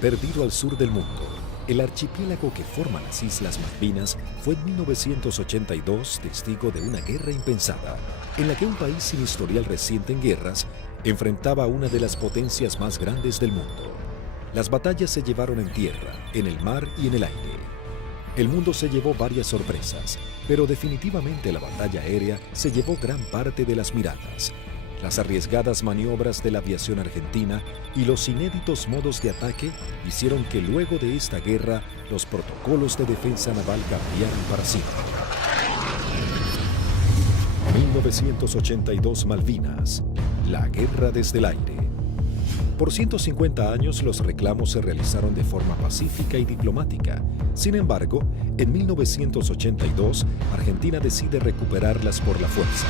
Perdido al sur del mundo, el archipiélago que forma las Islas Malvinas fue en 1982 testigo de una guerra impensada, en la que un país sin historial reciente en guerras enfrentaba a una de las potencias más grandes del mundo. Las batallas se llevaron en tierra, en el mar y en el aire. El mundo se llevó varias sorpresas, pero definitivamente la batalla aérea se llevó gran parte de las miradas. Las arriesgadas maniobras de la aviación argentina y los inéditos modos de ataque hicieron que luego de esta guerra los protocolos de defensa naval cambiaran para siempre. 1982 Malvinas, la guerra desde el aire. Por 150 años los reclamos se realizaron de forma pacífica y diplomática. Sin embargo, en 1982, Argentina decide recuperarlas por la fuerza.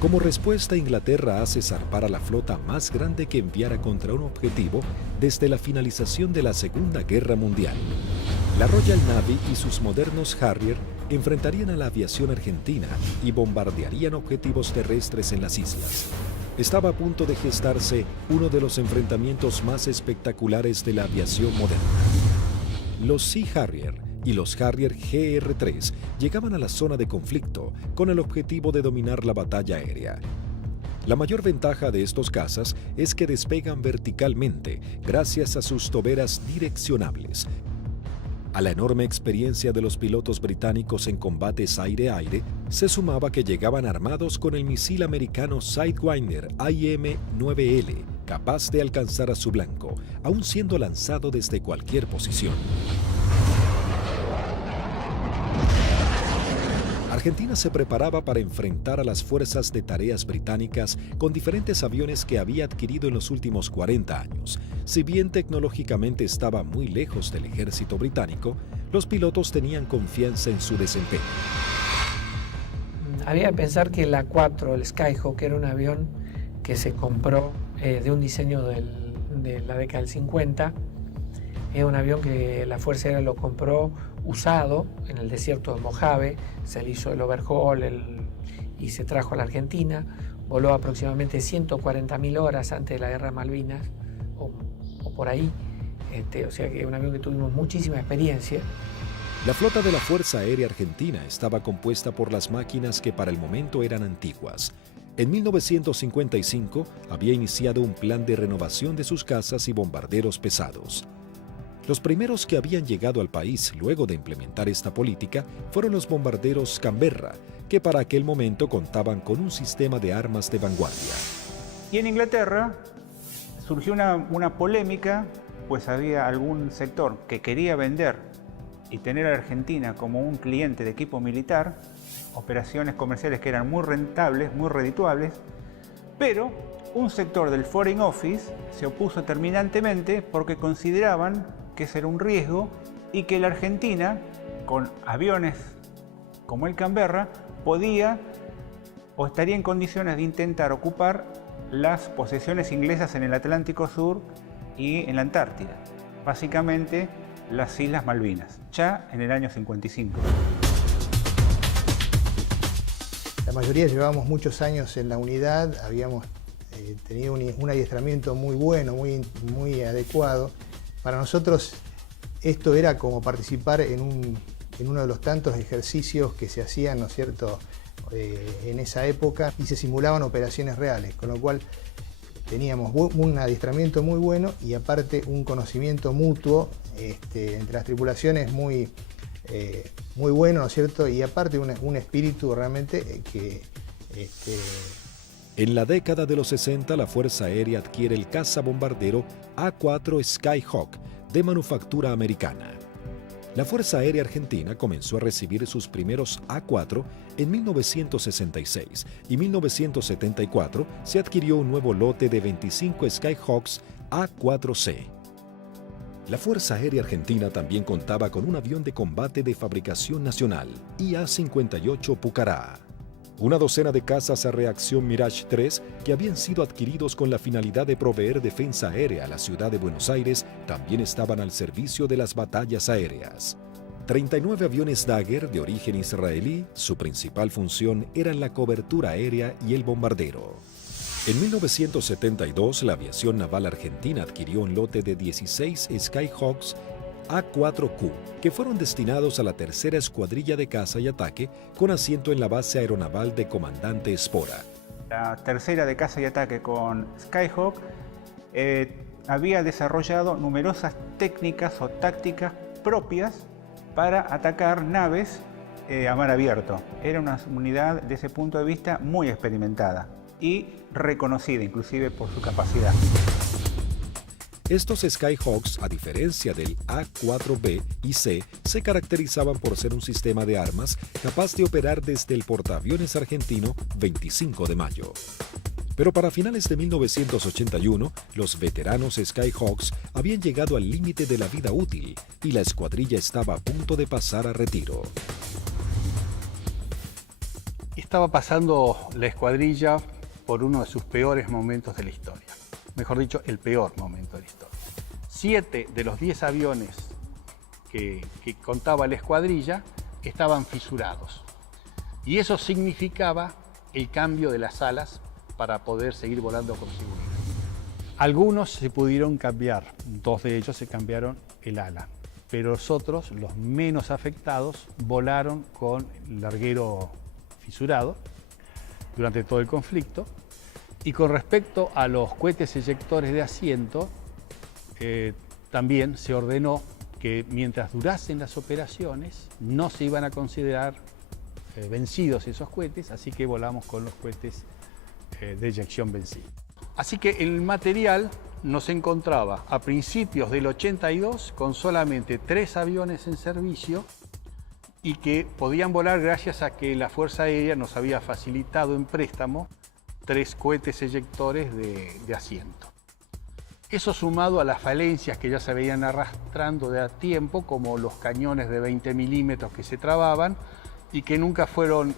Como respuesta, Inglaterra hace zarpar a la flota más grande que enviara contra un objetivo desde la finalización de la Segunda Guerra Mundial. La Royal Navy y sus modernos Harrier enfrentarían a la aviación argentina y bombardearían objetivos terrestres en las islas. Estaba a punto de gestarse uno de los enfrentamientos más espectaculares de la aviación moderna. Los Sea Harrier y los Harrier GR-3 llegaban a la zona de conflicto con el objetivo de dominar la batalla aérea. La mayor ventaja de estos cazas es que despegan verticalmente gracias a sus toberas direccionables. A la enorme experiencia de los pilotos británicos en combates aire-aire, se sumaba que llegaban armados con el misil americano Sidewinder IM-9L, capaz de alcanzar a su blanco, aun siendo lanzado desde cualquier posición. Argentina se preparaba para enfrentar a las fuerzas de tareas británicas con diferentes aviones que había adquirido en los últimos 40 años. Si bien tecnológicamente estaba muy lejos del ejército británico, los pilotos tenían confianza en su desempeño. Había que pensar que el A4, el Skyhawk, era un avión que se compró de un diseño de la década del 50. Es un avión que la Fuerza Aérea lo compró usado en el desierto de Mojave, se le hizo el overhaul y se trajo a la Argentina, voló aproximadamente 140.000 horas antes de la Guerra de Malvinas, o por ahí, o sea que es un avión que tuvimos muchísima experiencia. La flota de la Fuerza Aérea Argentina estaba compuesta por las máquinas que para el momento eran antiguas. En 1955 había iniciado un plan de renovación de sus cazas y bombarderos pesados. Los primeros que habían llegado al país luego de implementar esta política fueron los bombarderos Canberra, que para aquel momento contaban con un sistema de armas de vanguardia. Y en Inglaterra surgió una polémica, pues había algún sector que quería vender y tener a Argentina como un cliente de equipo militar, operaciones comerciales que eran muy rentables, muy redituables, pero un sector del Foreign Office se opuso terminantemente porque consideraban que ese era un riesgo y que la Argentina, con aviones como el Canberra, podía o estaría en condiciones de intentar ocupar las posesiones inglesas en el Atlántico Sur y en la Antártida, básicamente las Islas Malvinas, ya en el año 55. La mayoría llevábamos muchos años en la unidad, habíamos tenido un adiestramiento muy bueno, muy adecuado. Para nosotros esto era como participar en uno de los tantos ejercicios que se hacían, ¿no es cierto?, en esa época, y se simulaban operaciones reales, con lo cual teníamos un adiestramiento muy bueno y aparte un conocimiento mutuo entre las tripulaciones muy bueno, ¿no es cierto?, y aparte un espíritu realmente que... En la década de los 60, la Fuerza Aérea adquiere el cazabombardero A4 Skyhawk de manufactura americana. La Fuerza Aérea Argentina comenzó a recibir sus primeros A4 en 1966 y en 1974 se adquirió un nuevo lote de 25 Skyhawks A4C. La Fuerza Aérea Argentina también contaba con un avión de combate de fabricación nacional, IA-58 Pucará. Una docena de cazas a reacción Mirage 3 que habían sido adquiridos con la finalidad de proveer defensa aérea a la ciudad de Buenos Aires también estaban al servicio de las batallas aéreas. 39 aviones Dagger de origen israelí, su principal función era la cobertura aérea y el bombardero. En 1972, la aviación naval argentina adquirió un lote de 16 Skyhawks A4Q, que fueron destinados a la tercera escuadrilla de caza y ataque con asiento en la base aeronaval de Comandante Espora. La tercera de caza y ataque con Skyhawk había desarrollado numerosas técnicas o tácticas propias para atacar naves a mar abierto. Era una unidad desde ese punto de vista muy experimentada y reconocida inclusive por su capacidad. Estos Skyhawks, a diferencia del A4B y C, se caracterizaban por ser un sistema de armas capaz de operar desde el portaaviones argentino 25 de mayo. Pero para finales de 1981, los veteranos Skyhawks habían llegado al límite de la vida útil y la escuadrilla estaba a punto de pasar a retiro. Estaba pasando la escuadrilla por uno de sus peores momentos de la historia. Mejor dicho, el peor momento de la historia. 7 de los 10 aviones que contaba la escuadrilla estaban fisurados. Y eso significaba el cambio de las alas para poder seguir volando con seguridad. Algunos se pudieron cambiar, 2 de ellos se cambiaron el ala, pero los otros, los menos afectados, volaron con el larguero fisurado durante todo el conflicto. Y con respecto a los cohetes eyectores de asiento, también se ordenó que mientras durasen las operaciones no se iban a considerar vencidos esos cohetes, así que volamos con los cohetes de eyección vencida. Así que el material nos encontraba a principios del 82 con solamente 3 aviones en servicio y que podían volar gracias a que la Fuerza Aérea nos había facilitado en préstamo 3 cohetes eyectores de asiento. Eso sumado a las falencias que ya se venían arrastrando de a tiempo, como los cañones de 20 milímetros que se trababan y que nunca fueron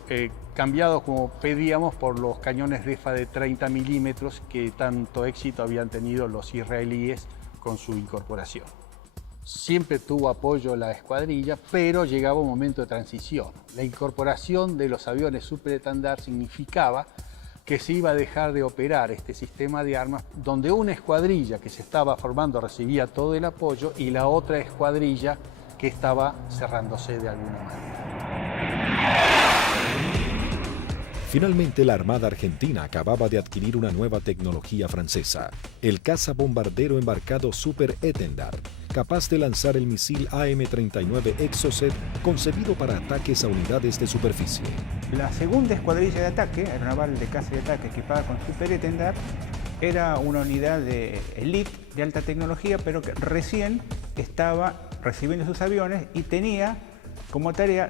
cambiados como pedíamos por los cañones DEFA de 30 milímetros que tanto éxito habían tenido los israelíes con su incorporación. Siempre tuvo apoyo la escuadrilla, pero llegaba un momento de transición. La incorporación de los aviones superestandar significaba que se iba a dejar de operar este sistema de armas, donde una escuadrilla que se estaba formando recibía todo el apoyo y la otra escuadrilla que estaba cerrándose de alguna manera. Finalmente, la Armada Argentina acababa de adquirir una nueva tecnología francesa, el cazabombardero embarcado Super Étendard, capaz de lanzar el misil AM-39 Exocet concebido para ataques a unidades de superficie. La segunda escuadrilla de ataque, aeronaval de caza y ataque equipada con Super Étendard, era una unidad de elite de alta tecnología, pero que recién estaba recibiendo sus aviones y tenía como tarea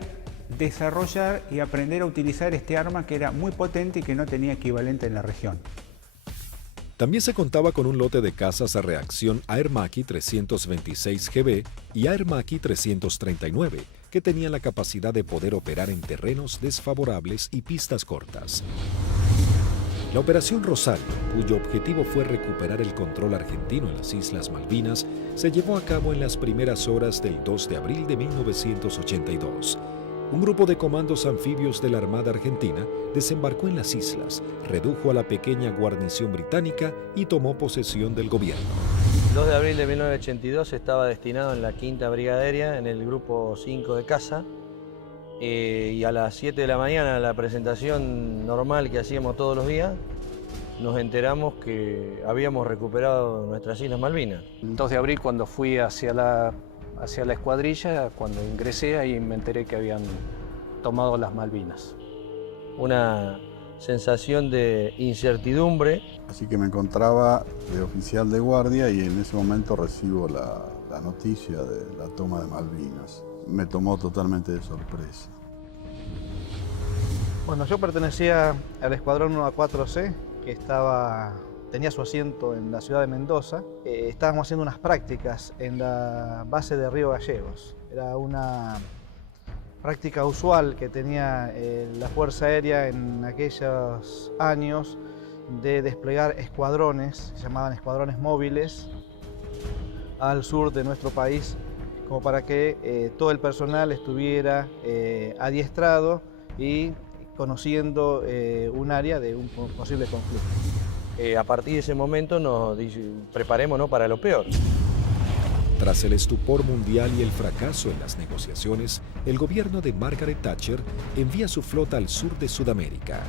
desarrollar y aprender a utilizar este arma que era muy potente y que no tenía equivalente en la región. También se contaba con un lote de cazas a reacción Air Macchi 326GB y Air Macchi 339, que tenían la capacidad de poder operar en terrenos desfavorables y pistas cortas. La Operación Rosario, cuyo objetivo fue recuperar el control argentino en las Islas Malvinas, se llevó a cabo en las primeras horas del 2 de abril de 1982. Un grupo de comandos anfibios de la Armada Argentina desembarcó en las islas, redujo a la pequeña guarnición británica y tomó posesión del gobierno. El 2 de abril de 1982 estaba destinado en la 5ª Brigada Aérea, en el grupo 5 de caza, y a las 7 de la mañana, la presentación normal que hacíamos todos los días, nos enteramos que habíamos recuperado nuestras Islas Malvinas. El 2 de abril, cuando fui hacia la escuadrilla, cuando ingresé, ahí me enteré que habían tomado las Malvinas. Una sensación de incertidumbre. Así que me encontraba de oficial de guardia y en ese momento recibo la noticia de la toma de Malvinas. Me tomó totalmente de sorpresa. Bueno, yo pertenecía al escuadrón 1A4C, que tenía su asiento en la ciudad de Mendoza. Estábamos haciendo unas prácticas en la base de Río Gallegos. Era una práctica usual que tenía la Fuerza Aérea en aquellos años de desplegar escuadrones, se llamaban escuadrones móviles, al sur de nuestro país, como para que todo el personal estuviera adiestrado y conociendo un área de un posible conflicto. A partir de ese momento nos preparémonos para lo peor. Tras el estupor mundial y el fracaso en las negociaciones, el gobierno de Margaret Thatcher envía su flota al sur de Sudamérica.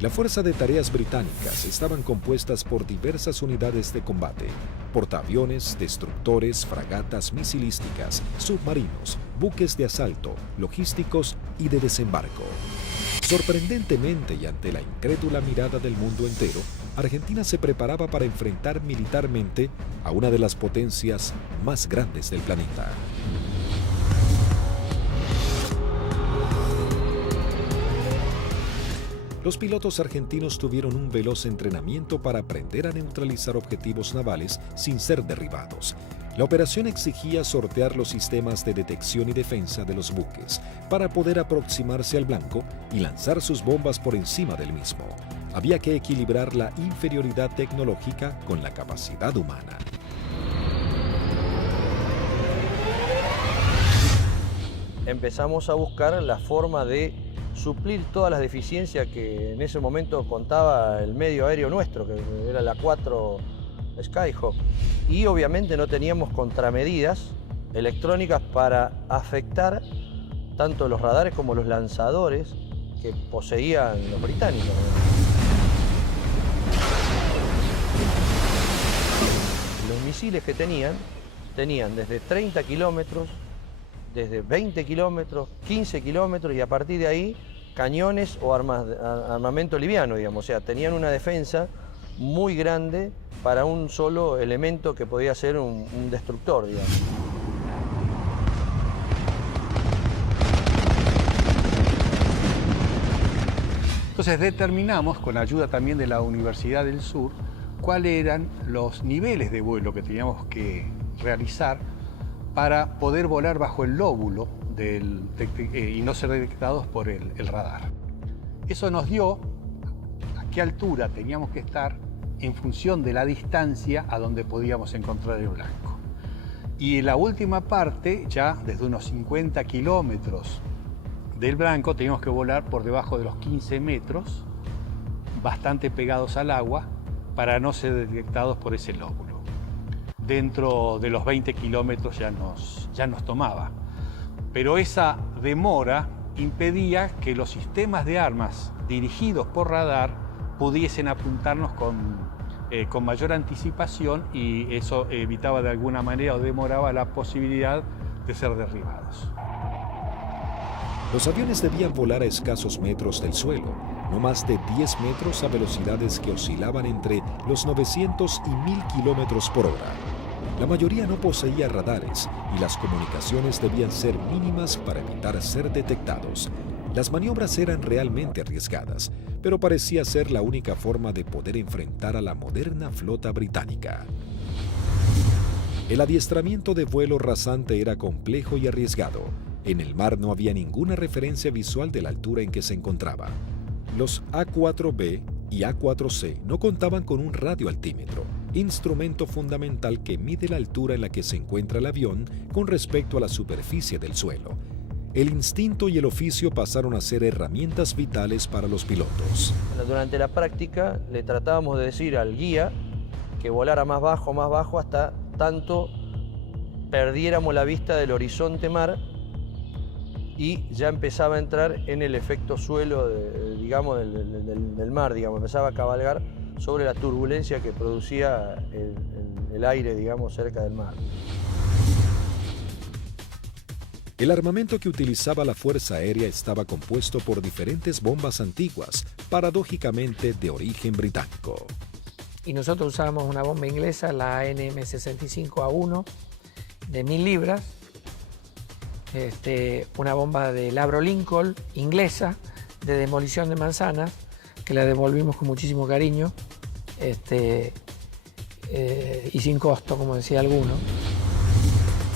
La Fuerza de Tareas Británicas estaban compuestas por diversas unidades de combate, portaaviones, destructores, fragatas misilísticas, submarinos, buques de asalto, logísticos y de desembarco. Sorprendentemente y ante la incrédula mirada del mundo entero, Argentina se preparaba para enfrentar militarmente a una de las potencias más grandes del planeta. Los pilotos argentinos tuvieron un veloz entrenamiento para aprender a neutralizar objetivos navales sin ser derribados. La operación exigía sortear los sistemas de detección y defensa de los buques para poder aproximarse al blanco y lanzar sus bombas por encima del mismo. Había que equilibrar la inferioridad tecnológica con la capacidad humana. Empezamos a buscar la forma de suplir todas las deficiencias que en ese momento contaba el medio aéreo nuestro, que era la 4 Skyhawk. Y obviamente no teníamos contramedidas electrónicas para afectar tanto los radares como los lanzadores que poseían los británicos. Los misiles que tenían desde 30 kilómetros, desde 20 kilómetros, 15 kilómetros y a partir de ahí cañones o armamento liviano, digamos. O sea, tenían una defensa muy grande para un solo elemento que podía ser un destructor, digamos. Entonces determinamos, con la ayuda también de la Universidad del Sur, cuáles eran los niveles de vuelo que teníamos que realizar para poder volar bajo el lóbulo y no ser detectados por el radar. Eso nos dio a qué altura teníamos que estar en función de la distancia a donde podíamos encontrar el blanco. Y en la última parte, ya desde unos 50 kilómetros del blanco, teníamos que volar por debajo de los 15 metros, bastante pegados al agua, para no ser detectados por ese lóbulo. Dentro de los 20 kilómetros ya nos tomaba. Pero esa demora impedía que los sistemas de armas dirigidos por radar pudiesen apuntarnos con mayor anticipación y eso evitaba de alguna manera o demoraba la posibilidad de ser derribados. Los aviones debían volar a escasos metros del suelo, no más de 10 metros a velocidades que oscilaban entre los 900 y 1000 kilómetros por hora. La mayoría no poseía radares y las comunicaciones debían ser mínimas para evitar ser detectados. Las maniobras eran realmente arriesgadas, pero parecía ser la única forma de poder enfrentar a la moderna flota británica. El adiestramiento de vuelo rasante era complejo y arriesgado. En el mar no había ninguna referencia visual de la altura en que se encontraba. Los A4B y A4C no contaban con un radioaltímetro, instrumento fundamental que mide la altura en la que se encuentra el avión con respecto a la superficie del suelo. El instinto y el oficio pasaron a ser herramientas vitales para los pilotos. Durante la práctica le tratábamos de decir al guía que volara más bajo, hasta tanto perdiéramos la vista del horizonte mar y ya empezaba a entrar en el efecto suelo del mar, digamos, empezaba a cabalgar sobre la turbulencia que producía el aire, digamos, cerca del mar. El armamento que utilizaba la Fuerza Aérea estaba compuesto por diferentes bombas antiguas, paradójicamente de origen británico. Y nosotros usábamos una bomba inglesa, la ANM65A1, de 1000 libras, una bomba de Labro Lincoln, inglesa, de demolición de manzanas, que la devolvimos con muchísimo cariño y sin costo, como decía alguno.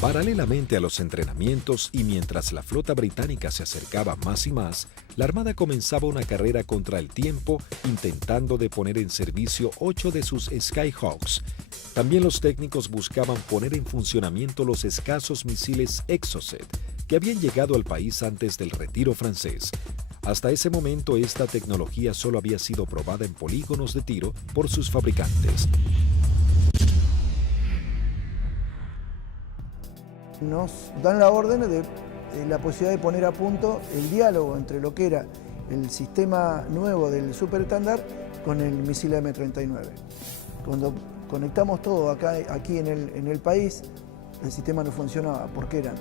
Paralelamente a los entrenamientos y mientras la flota británica se acercaba más y más, la Armada comenzaba una carrera contra el tiempo intentando de poner en servicio 8 de sus Skyhawks. También los técnicos buscaban poner en funcionamiento los escasos misiles Exocet que habían llegado al país antes del retiro francés. Hasta ese momento, esta tecnología solo había sido probada en polígonos de tiro por sus fabricantes. Nos dan la orden de la posibilidad de poner a punto el diálogo entre lo que era el sistema nuevo del super estándar con el misil M39. Cuando conectamos todo aquí en el país, el sistema no funcionaba porque era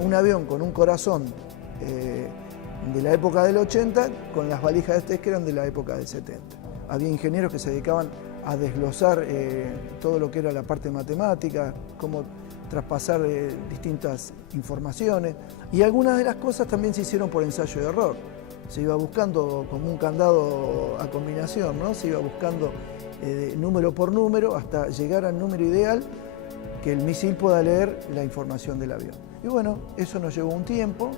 un avión con un corazón de la época del 80 con las valijas de test que eran de la época del 70. Había ingenieros que se dedicaban a desglosar todo lo que era la parte matemática, cómo traspasar distintas informaciones, y algunas de las cosas también se hicieron por ensayo y error. Se iba buscando como un candado a combinación, ¿no? Se iba buscando número por número hasta llegar al número ideal que el misil pueda leer la información del avión. Y bueno, eso nos llevó un tiempo,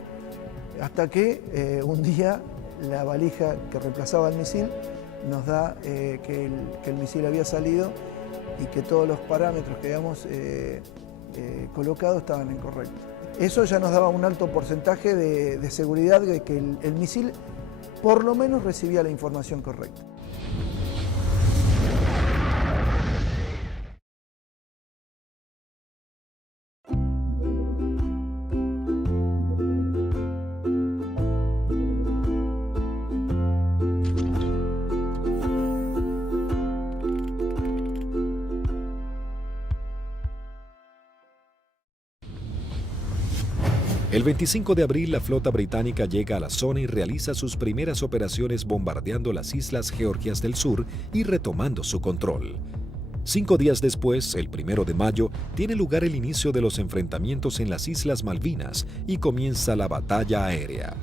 hasta que un día la valija que reemplazaba el misil nos da que el misil había salido y que todos los parámetros que habíamos colocado estaban incorrectos. Eso ya nos daba un alto porcentaje de seguridad de que el misil por lo menos recibía la información correcta. El 25 de abril, la flota británica llega a la zona y realiza sus primeras operaciones bombardeando las Islas Georgias del Sur y retomando su control. 5 días después, el 1 de mayo, tiene lugar el inicio de los enfrentamientos en las Islas Malvinas y comienza la batalla aérea.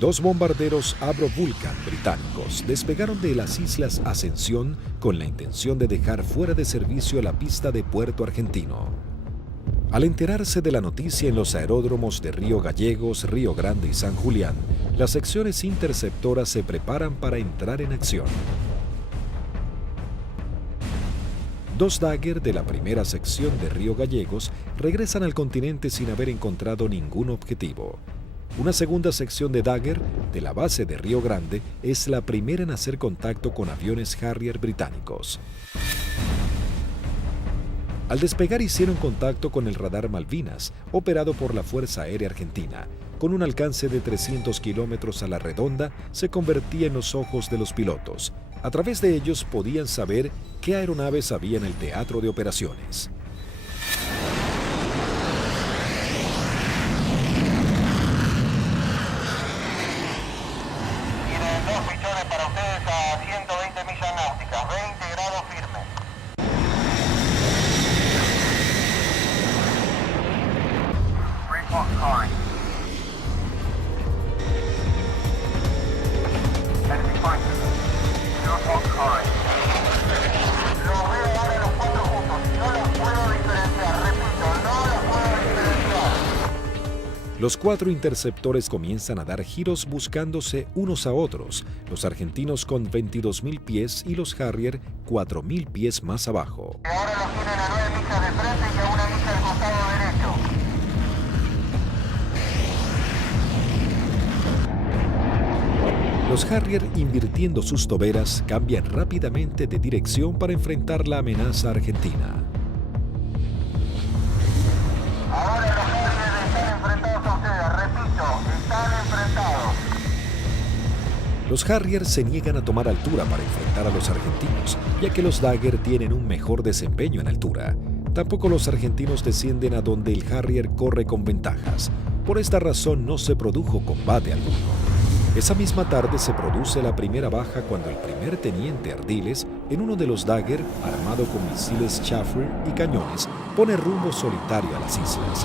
2 bombarderos Avro Vulcan británicos despegaron de las Islas Ascensión con la intención de dejar fuera de servicio la pista de Puerto Argentino. Al enterarse de la noticia en los aeródromos de Río Gallegos, Río Grande y San Julián, las secciones interceptoras se preparan para entrar en acción. 2 Dagger de la primera sección de Río Gallegos regresan al continente sin haber encontrado ningún objetivo. Una segunda sección de Dagger de la base de Río Grande es la primera en hacer contacto con aviones Harrier británicos. Al despegar hicieron contacto con el radar Malvinas, operado por la Fuerza Aérea Argentina. Con un alcance de 300 kilómetros a la redonda, se convertía en los ojos de los pilotos. A través de ellos podían saber qué aeronaves había en el teatro de operaciones. Tienen 2 pichones para ustedes a 120 millas náuticas, 20 grados firme. Los 4 interceptores comienzan a dar giros buscándose unos a otros, los argentinos con 22.000 pies y los Harrier 4.000 pies más abajo. Ahora los tienen a 9 millas de frente y a 1 milla al costado derecho. Los Harrier, invirtiendo sus toberas, cambian rápidamente de dirección para enfrentar la amenaza argentina. Ahora los Harrier están enfrentados a ustedes, repito, están enfrentados. Los Harrier se niegan a tomar altura para enfrentar a los argentinos, ya que los Dagger tienen un mejor desempeño en altura. Tampoco los argentinos descienden a donde el Harrier corre con ventajas. Por esta razón no se produjo combate alguno. Esa misma tarde se produce la primera baja cuando el primer teniente Ardiles, en uno de los Dagger, armado con misiles Chaffir y cañones, pone rumbo solitario a las islas.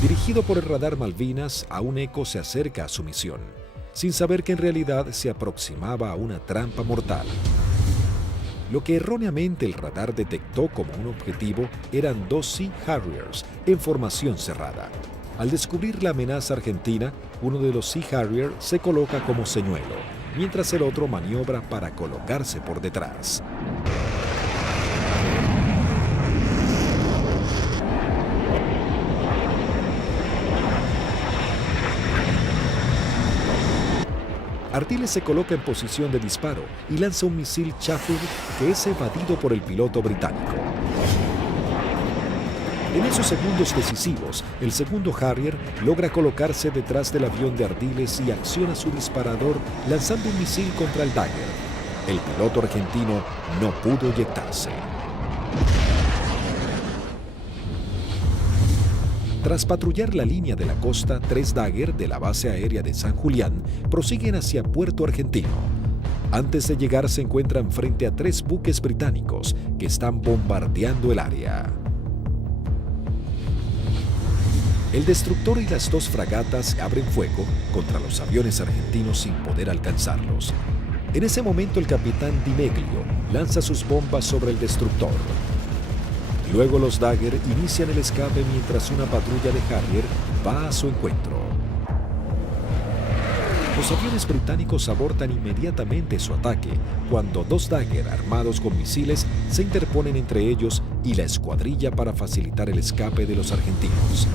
Dirigido por el radar Malvinas, aún Eco se acerca a su misión, sin saber que en realidad se aproximaba a una trampa mortal. Lo que erróneamente el radar detectó como un objetivo eran 2 Sea Harriers en formación cerrada. Al descubrir la amenaza argentina, uno de los Sea Harrier se coloca como señuelo, mientras el otro maniobra para colocarse por detrás. Ardiles se coloca en posición de disparo y lanza un misil Chafford que es evadido por el piloto británico. En esos segundos decisivos, el segundo Harrier logra colocarse detrás del avión de Ardiles y acciona su disparador lanzando un misil contra el Dagger. El piloto argentino no pudo eyectarse. Tras patrullar la línea de la costa, 3 Dagger de la base aérea de San Julián prosiguen hacia Puerto Argentino. Antes de llegar se encuentran frente a 3 buques británicos que están bombardeando el área. El destructor y las 2 fragatas abren fuego contra los aviones argentinos sin poder alcanzarlos. En ese momento el capitán Di Meglio lanza sus bombas sobre el destructor. Luego los Dagger inician el escape mientras una patrulla de Harrier va a su encuentro. Los aviones británicos abortan inmediatamente su ataque cuando 2 Dagger armados con misiles se interponen entre ellos y la escuadrilla para facilitar el escape de los argentinos.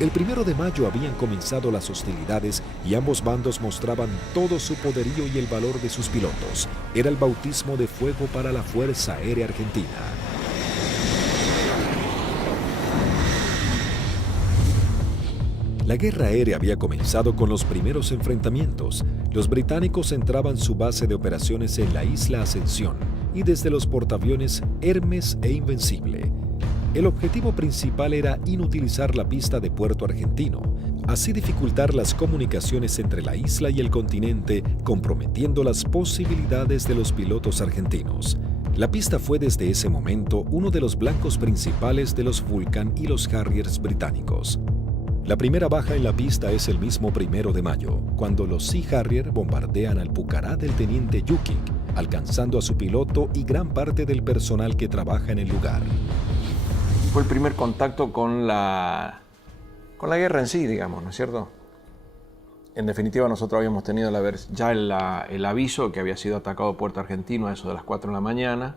El 1 de mayo habían comenzado las hostilidades y ambos bandos mostraban todo su poderío y el valor de sus pilotos. Era el bautismo de fuego para la Fuerza Aérea Argentina. La guerra aérea había comenzado con los primeros enfrentamientos. Los británicos entraban su base de operaciones en la isla Ascensión y desde los portaaviones Hermes e Invencible. El objetivo principal era inutilizar la pista de Puerto Argentino, así dificultar las comunicaciones entre la isla y el continente, comprometiendo las posibilidades de los pilotos argentinos. La pista fue desde ese momento uno de los blancos principales de los Vulcan y los Harriers británicos. La primera baja en la pista es el mismo 1 de mayo, cuando los Sea Harrier bombardean al Pucará del teniente Yukik, alcanzando a su piloto y gran parte del personal que trabaja en el lugar. Fue el primer contacto con la guerra en sí, digamos, ¿no es cierto? En definitiva, nosotros habíamos tenido ya el aviso que había sido atacado Puerto Argentino a eso de las 4 de la mañana,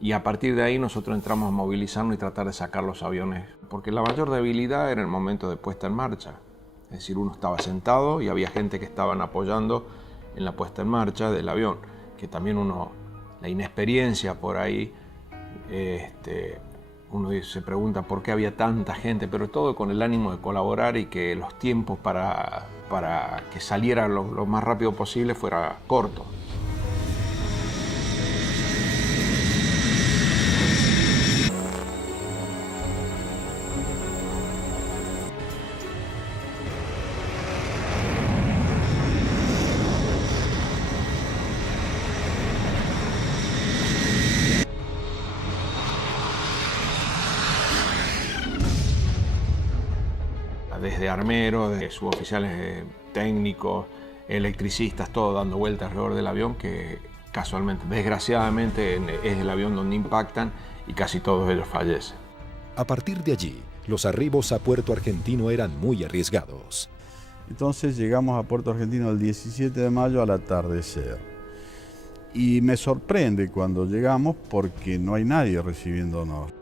y a partir de ahí nosotros entramos a movilizarnos y tratar de sacar los aviones, porque la mayor debilidad era el momento de puesta en marcha. Es decir, uno estaba sentado y había gente que estaban apoyando en la puesta en marcha del avión, que también la inexperiencia por ahí, uno se pregunta por qué había tanta gente, pero todo con el ánimo de colaborar y que los tiempos para que saliera lo más rápido posible fuera corto. Desde armeros, de suboficiales técnicos, electricistas, todo dando vueltas alrededor del avión, que casualmente, desgraciadamente, es el avión donde impactan y casi todos ellos fallecen. A partir de allí, los arribos a Puerto Argentino eran muy arriesgados. Entonces llegamos a Puerto Argentino el 17 de mayo al atardecer. Y me sorprende cuando llegamos porque no hay nadie recibiéndonos.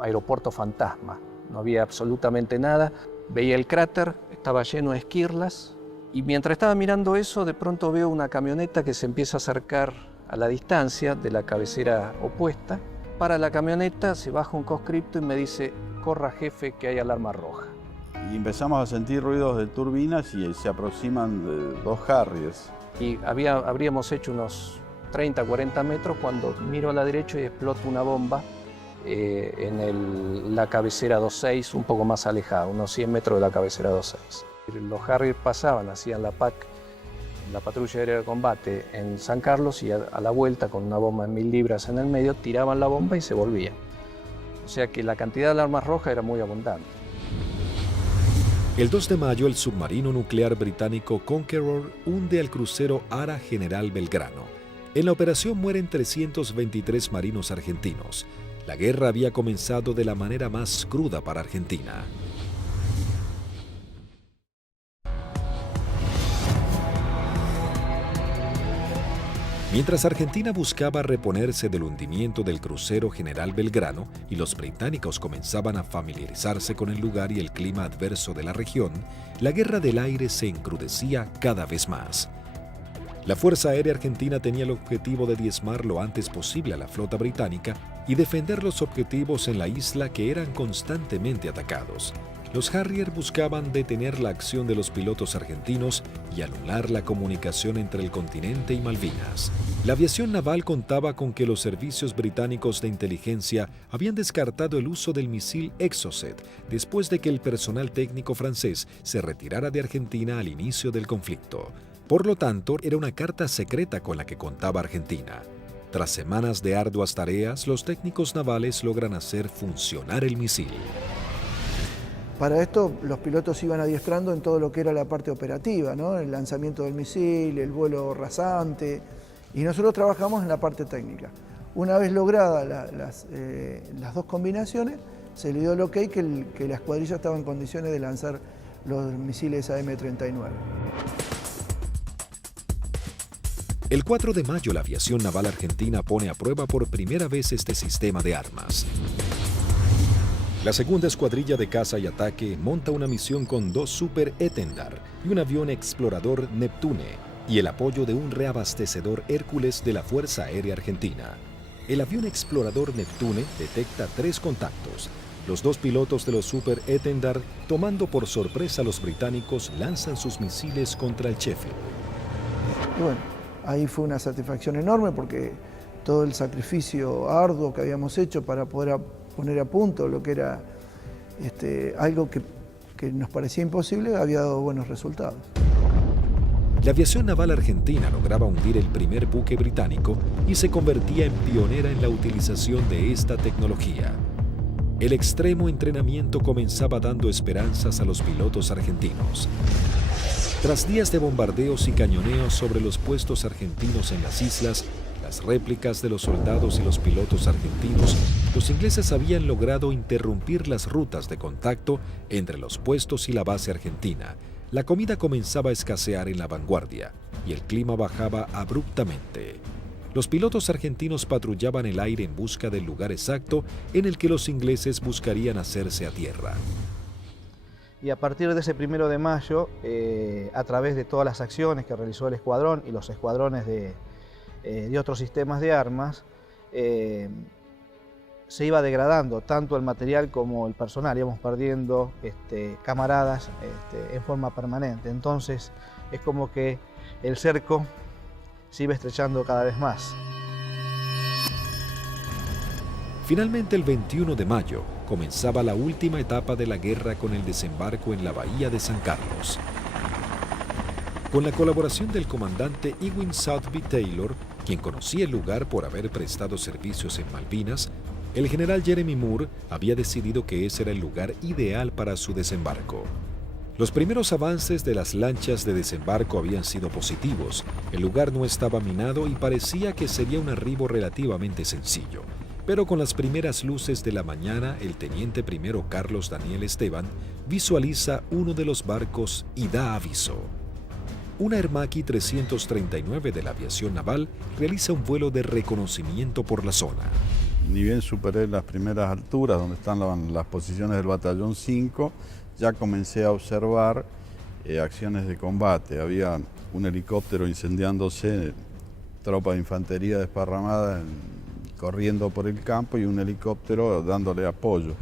Aeropuerto fantasma, no había absolutamente nada. Veía el cráter, estaba lleno de esquirlas, y mientras estaba mirando eso, de pronto veo una camioneta que se empieza a acercar a la distancia de la cabecera opuesta. Para la camioneta, se baja un conscripto y me dice: corra jefe, que hay alarma roja. Y empezamos a sentir ruidos de turbinas y se aproximan 2 Harriers. Y habríamos hecho unos 30, 40 metros cuando miro a la derecha y explota una bomba en la cabecera 26, un poco más alejada, unos 100 metros de la cabecera 26. Los Harrier pasaban, hacían la PAC, la patrulla aérea de combate en San Carlos, y a la vuelta con una bomba de 1000 libras en el medio, tiraban la bomba y se volvían. O sea que la cantidad de alarmas rojas era muy abundante. El 2 de mayo, el submarino nuclear británico Conqueror hunde al crucero Ara General Belgrano. En la operación mueren 323 marinos argentinos. La guerra había comenzado de la manera más cruda para Argentina. Mientras Argentina buscaba reponerse del hundimiento del crucero General Belgrano y los británicos comenzaban a familiarizarse con el lugar y el clima adverso de la región, la guerra del aire se encrudecía cada vez más. La Fuerza Aérea Argentina tenía el objetivo de diezmar lo antes posible a la flota británica y defender los objetivos en la isla que eran constantemente atacados. Los Harrier buscaban detener la acción de los pilotos argentinos y anular la comunicación entre el continente y Malvinas. La aviación naval contaba con que los servicios británicos de inteligencia habían descartado el uso del misil Exocet después de que el personal técnico francés se retirara de Argentina al inicio del conflicto. Por lo tanto, era una carta secreta con la que contaba Argentina. Tras semanas de arduas tareas, los técnicos navales logran hacer funcionar el misil. Para esto, los pilotos iban adiestrando en todo lo que era la parte operativa, ¿no? El lanzamiento del misil, el vuelo rasante, y nosotros trabajamos en la parte técnica. Una vez logradas las dos combinaciones, se le dio el ok que la escuadrilla estaba en condiciones de lanzar los misiles AM-39. El 4 de mayo, la aviación naval argentina pone a prueba por primera vez este sistema de armas. La segunda escuadrilla de caza y ataque monta una misión con 2 Super Etendard y un avión explorador Neptune y el apoyo de un reabastecedor Hércules de la Fuerza Aérea Argentina. El avión explorador Neptune detecta 3 contactos. Los 2 pilotos de los Super Etendard, tomando por sorpresa a los británicos, lanzan sus misiles contra el Sheffield. Y bueno, ahí fue una satisfacción enorme porque todo el sacrificio arduo que habíamos hecho para poder poner a punto lo que era algo que nos parecía imposible, había dado buenos resultados. La aviación naval argentina lograba hundir el primer buque británico y se convertía en pionera en la utilización de esta tecnología. El extremo entrenamiento comenzaba dando esperanzas a los pilotos argentinos. Tras días de bombardeos y cañoneos sobre los puestos argentinos en las islas, las réplicas de los soldados y los pilotos argentinos, los ingleses habían logrado interrumpir las rutas de contacto entre los puestos y la base argentina. La comida comenzaba a escasear en la vanguardia y el clima bajaba abruptamente. Los pilotos argentinos patrullaban el aire en busca del lugar exacto en el que los ingleses buscarían hacerse a tierra. Y a partir de ese 1 de mayo, a través de todas las acciones que realizó el escuadrón y los escuadrones de otros sistemas de armas, se iba degradando tanto el material como el personal, íbamos perdiendo camaradas en forma permanente. Entonces es como que el cerco se iba estrechando cada vez más. Finalmente, el 21 de mayo, comenzaba la última etapa de la guerra con el desembarco en la bahía de San Carlos. Con la colaboración del comandante Ewing Southby Taylor, quien conocía el lugar por haber prestado servicios en Malvinas, el general Jeremy Moore había decidido que ese era el lugar ideal para su desembarco. Los primeros avances de las lanchas de desembarco habían sido positivos. El lugar no estaba minado y parecía que sería un arribo relativamente sencillo. Pero con las primeras luces de la mañana, el teniente primero Carlos Daniel Esteban visualiza uno de los barcos y da aviso. Una Hermaki 339 de la aviación naval realiza un vuelo de reconocimiento por la zona. Ni bien superé las primeras alturas donde están las posiciones del batallón 5, ya comencé a observar acciones de combate. Había un helicóptero incendiándose, tropa de infantería desparramada corriendo por el campo y un helicóptero dándole apoyo.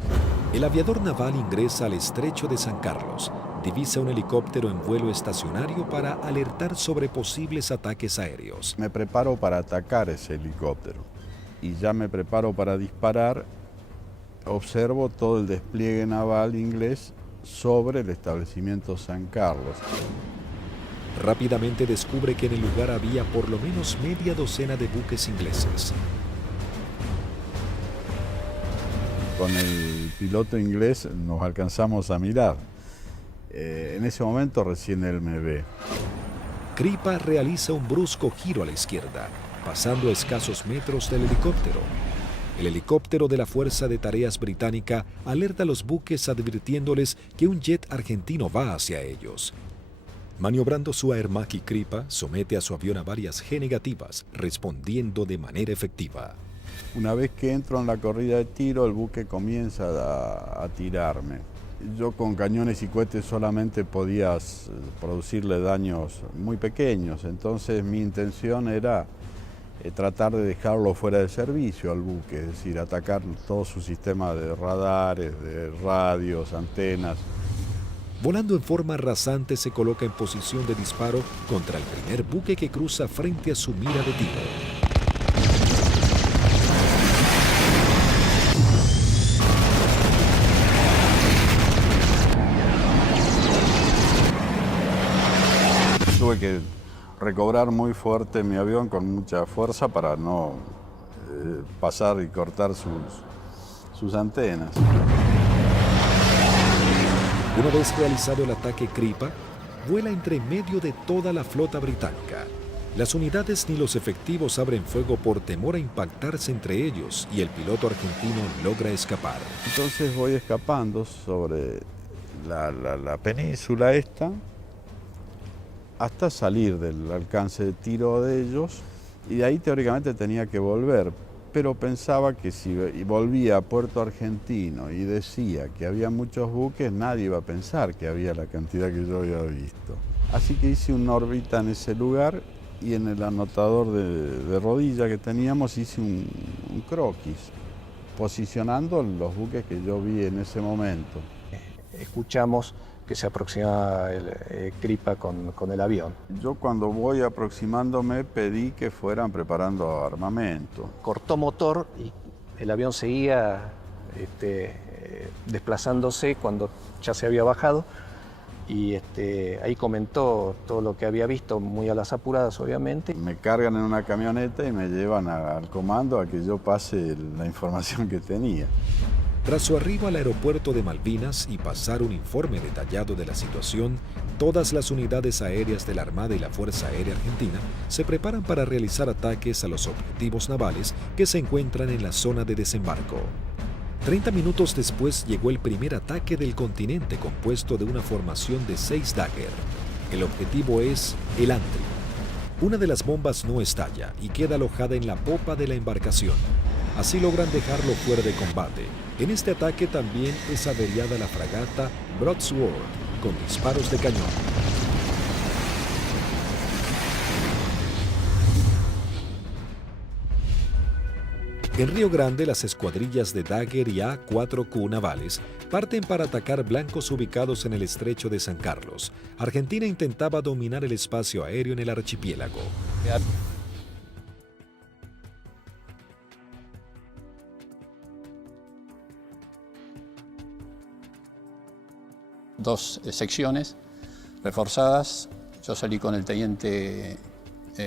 El aviador naval ingresa al estrecho de San Carlos, divisa un helicóptero en vuelo estacionario para alertar sobre posibles ataques aéreos. Me preparo para atacar ese helicóptero y ya me preparo para disparar. Observo todo el despliegue naval inglés sobre el establecimiento San Carlos. Rápidamente descubre que en el lugar había por lo menos media docena de buques ingleses. Con el piloto inglés nos alcanzamos a mirar. En ese momento recién él me ve. Kripa realiza un brusco giro a la izquierda, pasando a escasos metros del helicóptero. El helicóptero de la Fuerza de Tareas Británica alerta a los buques advirtiéndoles que un jet argentino va hacia ellos. Maniobrando su Aermacchi Kripa, somete a su avión a varias G negativas, respondiendo de manera efectiva. Una vez que entro en la corrida de tiro, el buque comienza a tirarme. Yo con cañones y cohetes solamente podía producirle daños muy pequeños, entonces mi intención era tratar de dejarlo fuera de servicio al buque, es decir, atacar todo su sistema de radares, de radios, antenas. Volando en forma rasante, se coloca en posición de disparo contra el primer buque que cruza frente a su mira de tiro. Tuve que recobrar muy fuerte mi avión con mucha fuerza para no pasar y cortar sus antenas. Una vez realizado el ataque Kripa, vuela entre medio de toda la flota británica. Las unidades ni los efectivos abren fuego por temor a impactarse entre ellos y el piloto argentino logra escapar. Entonces voy escapando sobre la península esta hasta salir del alcance de tiro de ellos y de ahí teóricamente tenía que volver. Pero pensaba que si volvía a Puerto Argentino y decía que había muchos buques, nadie iba a pensar que había la cantidad que yo había visto. Así que hice una órbita en ese lugar y en el anotador de rodilla que teníamos hice un croquis, posicionando los buques que yo vi en ese momento. Escuchamos que se aproximaba el Kripa con el avión. Yo cuando voy aproximándome pedí que fueran preparando armamento. Cortó motor y el avión seguía desplazándose cuando ya se había bajado y ahí comentó todo lo que había visto, muy a las apuradas obviamente. Me cargan en una camioneta y me llevan al comando a que yo pase la información que tenía. Tras su arribo al aeropuerto de Malvinas y pasar un informe detallado de la situación, todas las unidades aéreas de la Armada y la Fuerza Aérea Argentina se preparan para realizar ataques a los objetivos navales que se encuentran en la zona de desembarco. 30 minutos después llegó el primer ataque del continente compuesto de una formación de 6 Dagger. El objetivo es el Antrim. Una de las bombas no estalla y queda alojada en la popa de la embarcación. Así logran dejarlo fuera de combate. En este ataque también es averiada la fragata Broadsword con disparos de cañón. En Río Grande, las escuadrillas de Dagger y A-4Q navales parten para atacar blancos ubicados en el estrecho de San Carlos. Argentina intentaba dominar el espacio aéreo en el archipiélago. Dos secciones reforzadas. Yo salí con el teniente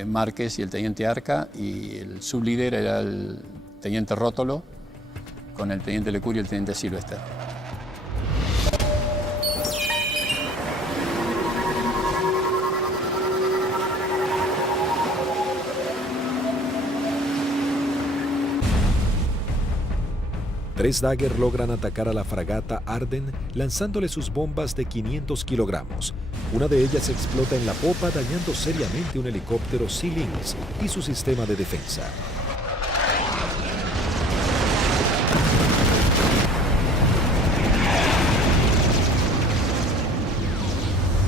Márquez y el teniente Arca y el sublíder era el teniente Rótolo con el teniente Lecuri y el teniente Silvester. Tres Dagger logran atacar a la fragata Arden lanzándole sus bombas de 500 kilogramos. Una de ellas explota en la popa dañando seriamente un helicóptero Sea Lynx y su sistema de defensa.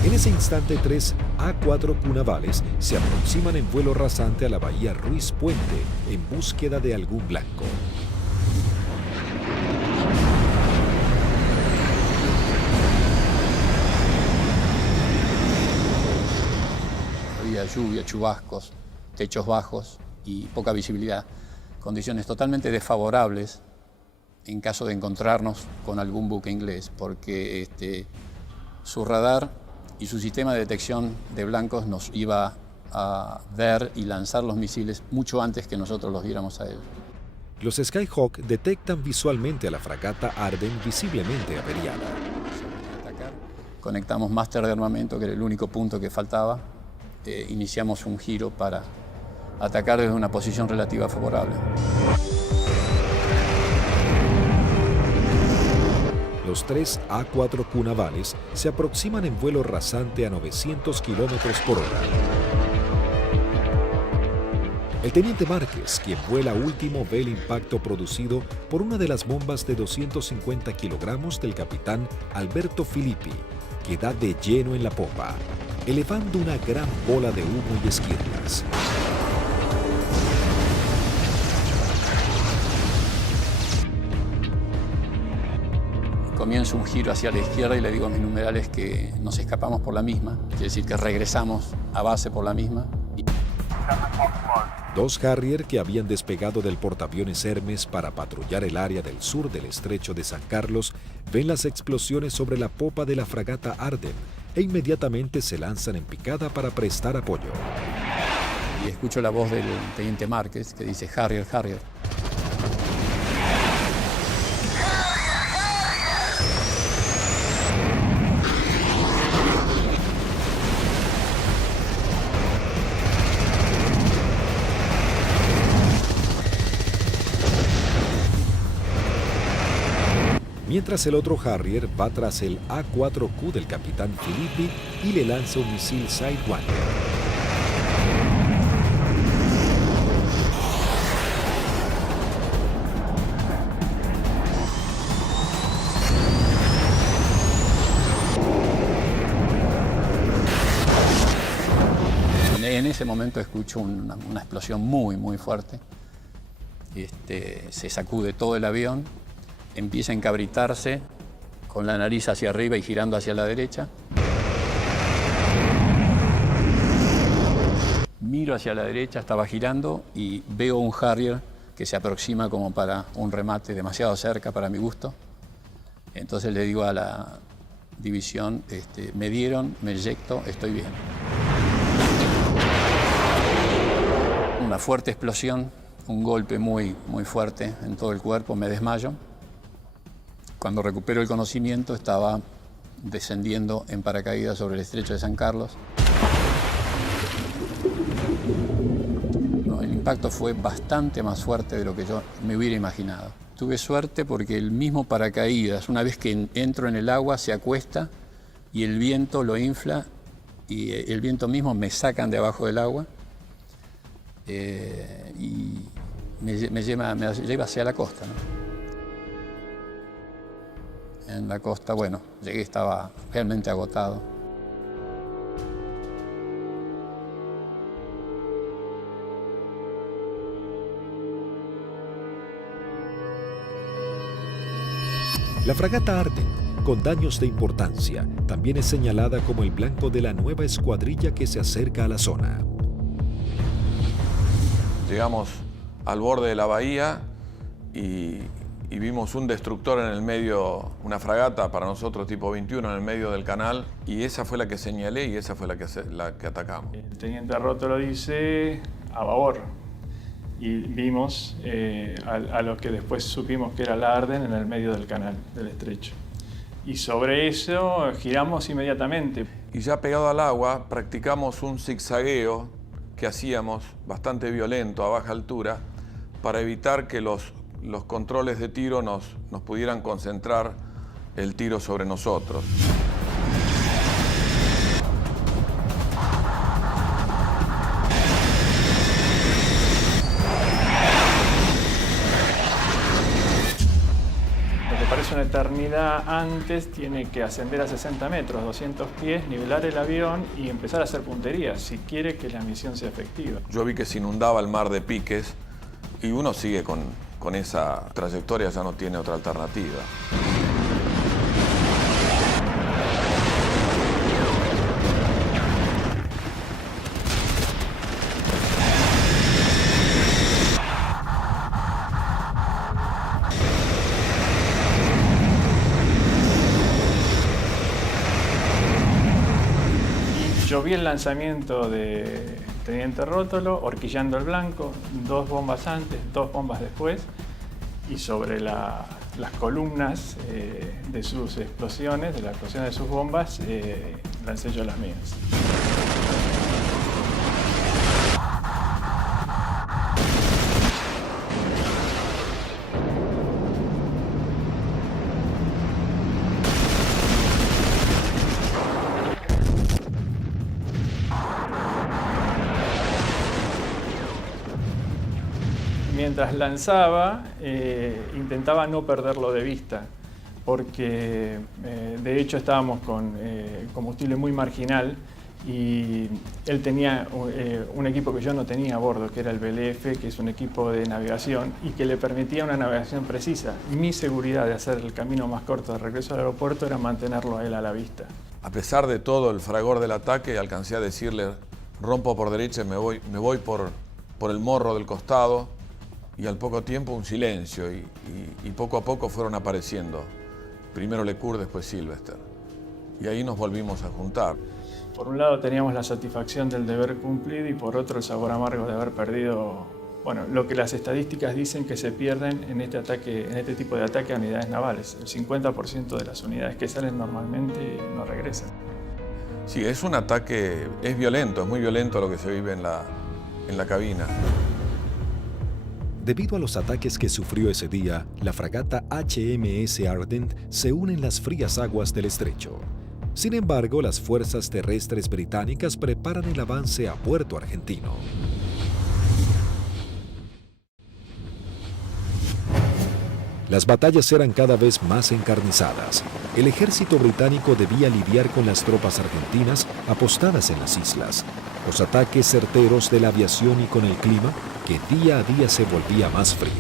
En ese instante, 3 A-4Q navales se aproximan en vuelo rasante a la bahía Ruiz Puente en búsqueda de algún blanco. Había lluvia, chubascos, techos bajos y poca visibilidad. Condiciones totalmente desfavorables en caso de encontrarnos con algún buque inglés, porque su radar y su sistema de detección de blancos nos iba a ver y lanzar los misiles mucho antes que nosotros los viéramos a él. Los Skyhawk detectan visualmente a la fragata Arden visiblemente averiada. Conectamos máster de armamento, que era el único punto que faltaba. Iniciamos un giro para atacar desde una posición relativa favorable. Los Los 3 A4Q navales se aproximan en vuelo rasante a 900 kilómetros por hora. El teniente Márquez, quien vuela último, ve el impacto producido por una de las bombas de 250 kilogramos del capitán Alberto Filippi, que da de lleno en la popa, elevando una gran bola de humo y esquirlas. Comienzo un giro hacia la izquierda y le digo a mis numerales que nos escapamos por la misma, quiere decir que regresamos a base por la misma. 2 Harrier que habían despegado del portaaviones Hermes para patrullar el área del sur del estrecho de San Carlos ven las explosiones sobre la popa de la fragata Arden e inmediatamente se lanzan en picada para prestar apoyo. Y escucho la voz del teniente Márquez que dice Harrier, Harrier. Mientras el otro Harrier va tras el A4Q del capitán Filippi y le lanza un misil Sidewinder. En ese momento escucho una explosión muy fuerte. Se sacude todo el avión, empieza a encabritarse con la nariz hacia arriba y girando hacia la derecha. Miro hacia la derecha, estaba girando y veo un Harrier que se aproxima como para un remate demasiado cerca para mi gusto. Entonces le digo a la división, me dieron, me eyecto, estoy bien. Una fuerte explosión, un golpe muy fuerte en todo el cuerpo, me desmayo. Cuando recupero el conocimiento estaba descendiendo en paracaídas sobre el estrecho de San Carlos. No, el impacto fue bastante más fuerte de lo que yo me hubiera imaginado. Tuve suerte porque el mismo paracaídas, una vez que entro en el agua, se acuesta y el viento lo infla y el viento mismo me sacan de abajo del agua y me lleva hacia la costa, ¿no? En la costa, bueno, llegué, estaba realmente agotado. La fragata Arden, con daños de importancia, también es señalada como el blanco de la nueva escuadrilla que se acerca a la zona. Llegamos al borde de la bahía y vimos un destructor en el medio, una fragata para nosotros tipo 21 en el medio del canal, y esa fue la que señalé y esa fue la que atacamos. El teniente Rótolo dice a babor y vimos a lo que después supimos que era la Arden en el medio del canal, del estrecho. Y sobre eso giramos inmediatamente. Y ya pegado al agua practicamos un zigzagueo que hacíamos bastante violento a baja altura para evitar que los controles de tiro nos pudieran concentrar el tiro sobre nosotros. Lo que parece una eternidad antes tiene que ascender a 60 metros, 200 pies, nivelar el avión y empezar a hacer puntería si quiere que la misión sea efectiva. Yo vi que se inundaba el mar de piques y uno sigue con esa trayectoria, ya no tiene otra alternativa. Yo vi el lanzamiento de teniente Rótolo, horquillando el blanco, 2 bombas antes, 2 bombas después, y sobre las columnas de sus explosiones, de la explosión de sus bombas, lancé yo las mías. mientras lanzaba, intentaba no perderlo de vista, porque de hecho estábamos con combustible muy marginal y él tenía un equipo que yo no tenía a bordo, que era el BLF, que es un equipo de navegación y que le permitía una navegación precisa. Mi seguridad de hacer el camino más corto de regreso al aeropuerto era mantenerlo a él a la vista. A pesar de todo el fragor del ataque, alcancé a decirle, rompo por derecha y me voy por el morro del costado, y al poco tiempo un silencio y poco a poco fueron apareciendo. Primero Lecour, después Sylvester. Y ahí nos volvimos a juntar. Por un lado teníamos la satisfacción del deber cumplido y por otro el sabor amargo de haber perdido, bueno, lo que las estadísticas dicen que se pierden en este tipo de ataque a unidades navales. El 50% de las unidades que salen normalmente no regresan. Sí, es un ataque, es violento, es muy violento lo que se vive en la cabina. Debido a los ataques que sufrió ese día, la fragata HMS Ardent se une en las frías aguas del estrecho. Sin embargo, las fuerzas terrestres británicas preparan el avance a Puerto Argentino. Las batallas eran cada vez más encarnizadas. El ejército británico debía lidiar con las tropas argentinas apostadas en las islas, los ataques certeros de la aviación y con el clima que día a día se volvía más frío.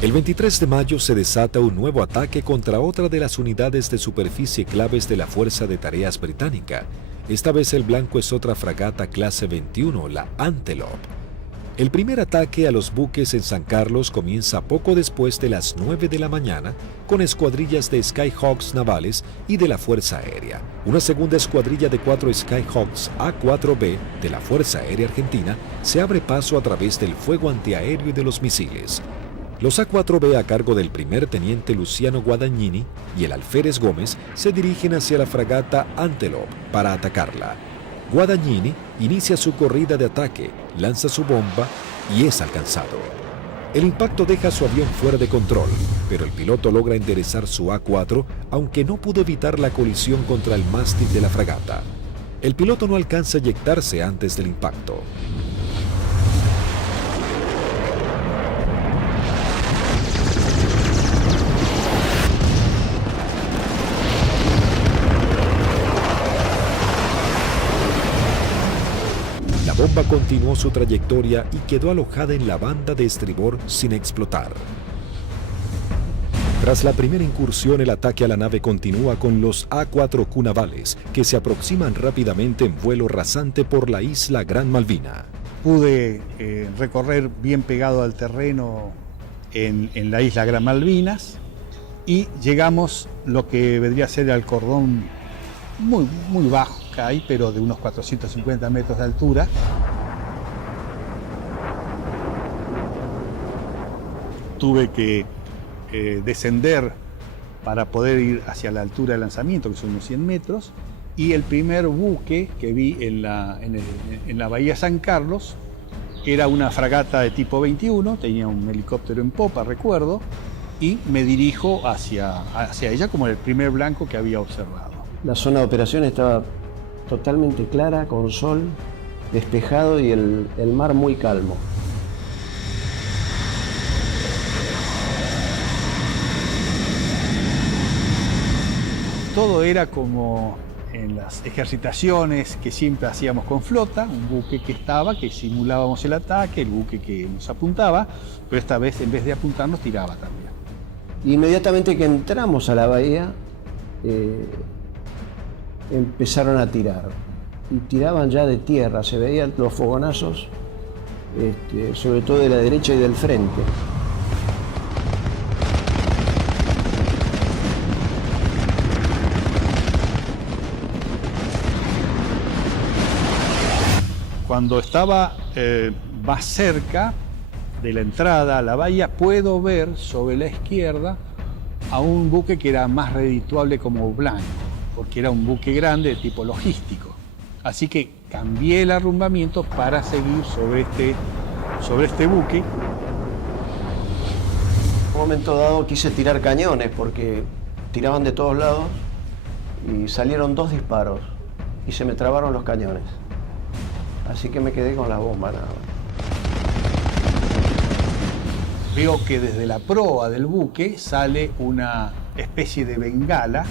El 23 de mayo se desata un nuevo ataque contra otra de las unidades de superficie claves de la Fuerza de Tareas británica. Esta vez el blanco es otra fragata clase 21, la Antelope. El primer ataque a los buques en San Carlos comienza poco después de las 9 de la mañana con escuadrillas de Skyhawks navales y de la Fuerza Aérea. Una segunda escuadrilla de 4 Skyhawks A4B de la Fuerza Aérea Argentina se abre paso a través del fuego antiaéreo y de los misiles. Los A4B a cargo del primer teniente Luciano Guadagnini y el alférez Gómez se dirigen hacia la fragata Antelope para atacarla. Guadagnini inicia su corrida de ataque, lanza su bomba y es alcanzado. El impacto deja su avión fuera de control, pero el piloto logra enderezar su A4, aunque no pudo evitar la colisión contra el mástil de la fragata. El piloto no alcanza a eyectarse antes del impacto. La bomba continuó su trayectoria y quedó alojada en la banda de estribor sin explotar. Tras la primera incursión, el ataque a la nave continúa con los A4Q navales, que se aproximan rápidamente en vuelo rasante por la isla Gran Malvina. Pude recorrer bien pegado al terreno en la isla Gran Malvinas y llegamos lo que vendría a ser al cordón muy bajo que hay, pero de unos 450 metros de altura. Tuve que descender para poder ir hacia la altura de lanzamiento, que son unos 100 metros, y el primer buque que vi en la bahía San Carlos era una fragata de tipo 21, tenía un helicóptero en popa, recuerdo, y me dirijo hacia ella como el primer blanco que había observado. La zona de operación estaba totalmente clara, con sol, despejado y el mar muy calmo. Todo era como en las ejercitaciones que siempre hacíamos con flota, un buque que simulábamos el ataque, el buque que nos apuntaba, pero esta vez en vez de apuntarnos tiraba también. Inmediatamente que entramos a la bahía, empezaron a tirar. Y tiraban ya de tierra, se veían los fogonazos, sobre todo de la derecha y del frente. Cuando estaba más cerca de la entrada a la bahía, puedo ver sobre la izquierda a un buque que era más redituable como blanco, porque era un buque grande de tipo logístico. Así que cambié el arrumbamiento para seguir sobre este buque. En un momento dado quise tirar cañones porque tiraban de todos lados y salieron 2 disparos y se me trabaron los cañones. Así que me quedé con la bomba nada más. veo que desde la proa del buque sale una especie de bengala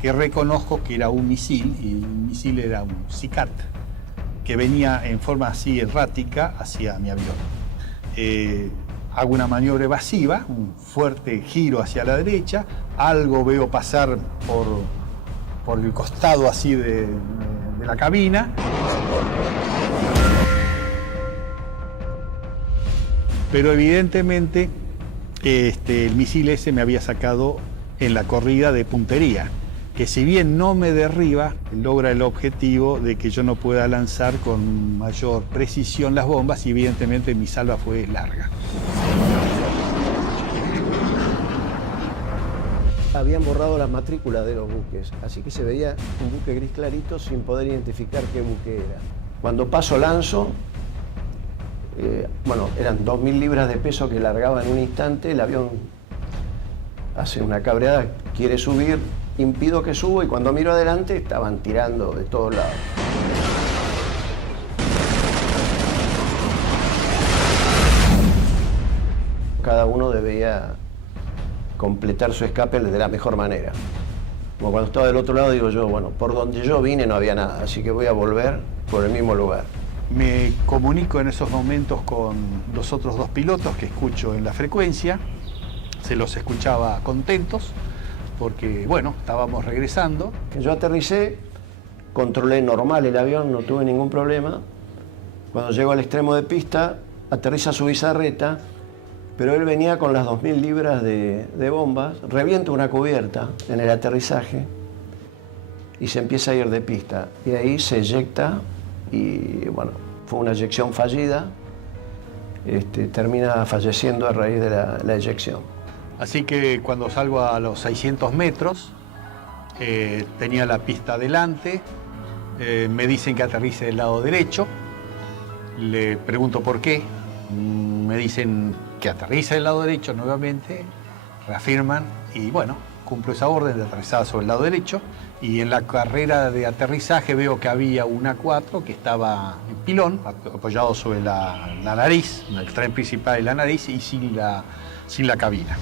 que reconozco que era un misil, y el misil era un SICAT, que venía en forma así errática hacia mi avión. Hago una maniobra evasiva, un fuerte giro hacia la derecha, algo veo pasar por el costado así de la cabina. Pero evidentemente el misil ese me había sacado en la corrida de puntería, que si bien no me derriba, logra el objetivo de que yo no pueda lanzar con mayor precisión las bombas y evidentemente mi salva fue larga. Habían borrado las matrículas de los buques, así que se veía un buque gris clarito sin poder identificar qué buque era. Cuando paso lanzo, eran 2.000 libras de peso que largaba en un instante, el avión hace una cabreada, quiere subir, impido que suba y cuando miro adelante estaban tirando de todos lados. Cada uno debía completar su escape de la mejor manera. Como cuando estaba del otro lado digo yo, bueno, por donde yo vine no había nada, así que voy a volver por el mismo lugar. Me comunico en esos momentos con los otros dos pilotos que escucho en la frecuencia, se los escuchaba contentos porque, bueno, estábamos regresando. Yo aterricé, controlé normal el avión, no tuve ningún problema. Cuando llego al extremo de pista, aterriza su bizarreta, pero él venía con las 2.000 libras de bombas, revienta una cubierta en el aterrizaje y se empieza a ir de pista. Y ahí se eyecta y, bueno, fue una eyección fallida. Termina falleciendo a raíz de la eyección. Así que cuando salgo a los 600 metros, tenía la pista delante, me dicen que aterrice del lado derecho, le pregunto por qué, me dicen que aterrice del lado derecho nuevamente, reafirman y bueno, cumplo esa orden de aterrizar sobre el lado derecho y en la carrera de aterrizaje veo que había un A4 que estaba en pilón, apoyado sobre la nariz, en el tren principal de la nariz y sin la cabina.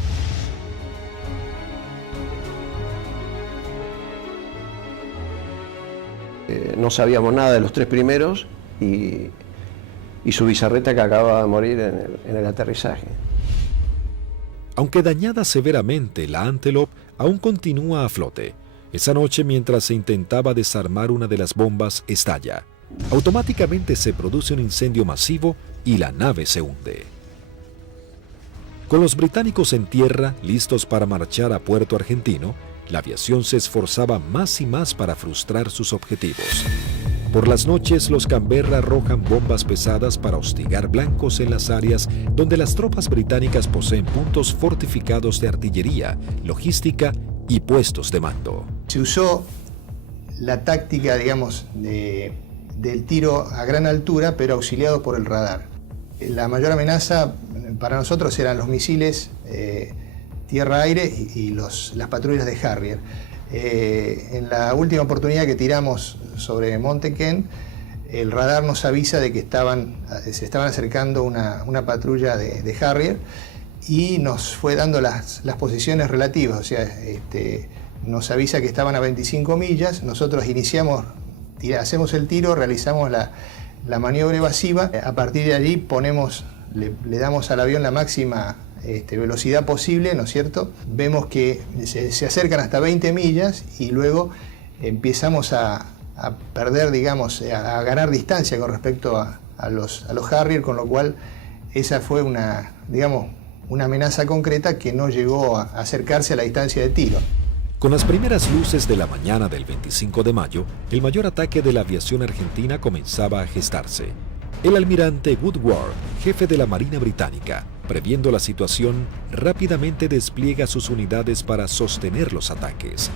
No sabíamos nada de los tres primeros y su bizarreta que acababa de morir en el aterrizaje. Aunque dañada severamente, la Antelope aún continúa a flote. Esa noche, mientras se intentaba desarmar una de las bombas, estalla. Automáticamente se produce un incendio masivo y la nave se hunde. Con los británicos en tierra, listos para marchar a Puerto Argentino, la aviación se esforzaba más y más para frustrar sus objetivos. Por las noches, los Canberra arrojan bombas pesadas para hostigar blancos en las áreas donde las tropas británicas poseen puntos fortificados de artillería, logística y puestos de mando. Se usó la táctica, digamos, del tiro a gran altura, pero auxiliado por el radar. La mayor amenaza para nosotros eran los misiles tierra-aire y las patrullas de Harrier. En la última oportunidad que tiramos sobre Monte Kent, el radar nos avisa de que se estaban acercando una patrulla de Harrier y nos fue dando las posiciones relativas, o sea, nos avisa que estaban a 25 millas, nosotros hacemos el tiro, realizamos la maniobra evasiva, a partir de allí le damos al avión la máxima velocidad posible, ¿no es cierto? Vemos que se acercan hasta 20 millas y luego empezamos a perder, digamos, a ganar distancia con respecto a los Harrier, con lo cual esa fue una amenaza concreta que no llegó a acercarse a la distancia de tiro. Con las primeras luces de la mañana del 25 de mayo, el mayor ataque de la aviación argentina comenzaba a gestarse. El almirante Woodward, jefe de la Marina Británica, previendo la situación, rápidamente despliega sus unidades para sostener los ataques.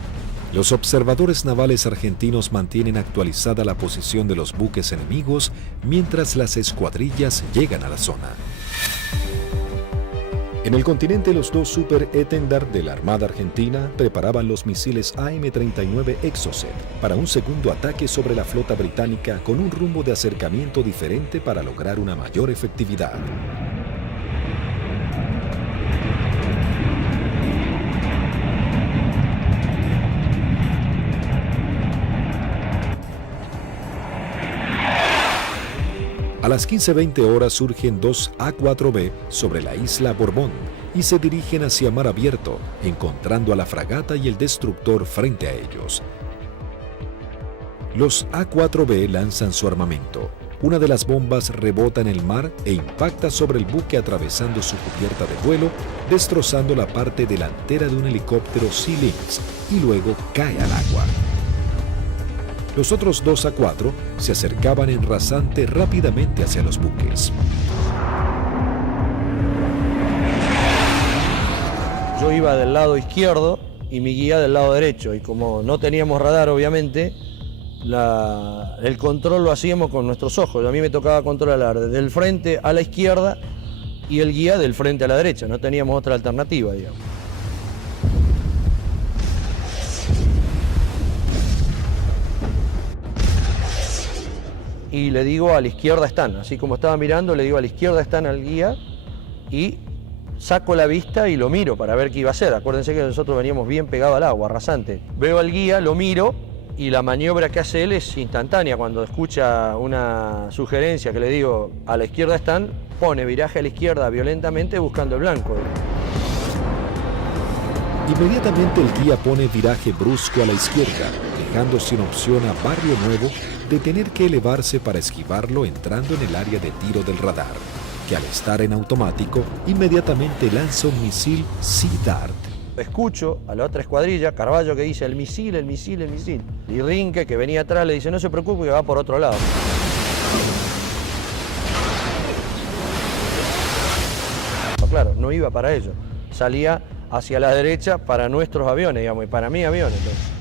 Los observadores navales argentinos mantienen actualizada la posición de los buques enemigos mientras las escuadrillas llegan a la zona. En el continente, los dos Super Étendard de la Armada Argentina preparaban los misiles AM-39 Exocet para un segundo ataque sobre la flota británica con un rumbo de acercamiento diferente para lograr una mayor efectividad. A las 15:20 horas surgen dos A-4B sobre la isla Borbón y se dirigen hacia mar abierto, encontrando a la fragata y el destructor frente a ellos. Los A-4B lanzan su armamento. Una de las bombas rebota en el mar e impacta sobre el buque atravesando su cubierta de vuelo, destrozando la parte delantera de un helicóptero Sea Lynx y luego cae al agua. Los otros dos A-4 se acercaban en rasante rápidamente hacia los buques. Yo iba del lado izquierdo y mi guía del lado derecho, y como no teníamos radar obviamente, el control lo hacíamos con nuestros ojos. A mí me tocaba controlar desde el frente a la izquierda y el guía del frente a la derecha, no teníamos otra alternativa, digamos. Y le digo, a la izquierda están, así como estaba mirando, le digo, a la izquierda están al guía, y saco la vista y lo miro para ver qué iba a hacer. Acuérdense que nosotros veníamos bien pegados al agua, rasante. Veo al guía, lo miro, y la maniobra que hace él es instantánea. Cuando escucha una sugerencia que le digo, a la izquierda están, pone viraje a la izquierda violentamente buscando el blanco. Inmediatamente el guía pone viraje brusco a la izquierda, dejando sin opción a Barrio Nuevo de tener que elevarse para esquivarlo entrando en el área de tiro del radar, que al estar en automático, inmediatamente lanza un misil Sea Dart. Escucho a la otra escuadrilla, Carballo, que dice el misil, el misil, el misil. Y Rinque, que venía atrás, le dice, no se preocupe que va por otro lado. Claro, no iba para ellos. Salía hacia la derecha para nuestros aviones, digamos, y para mi avión. Entonces.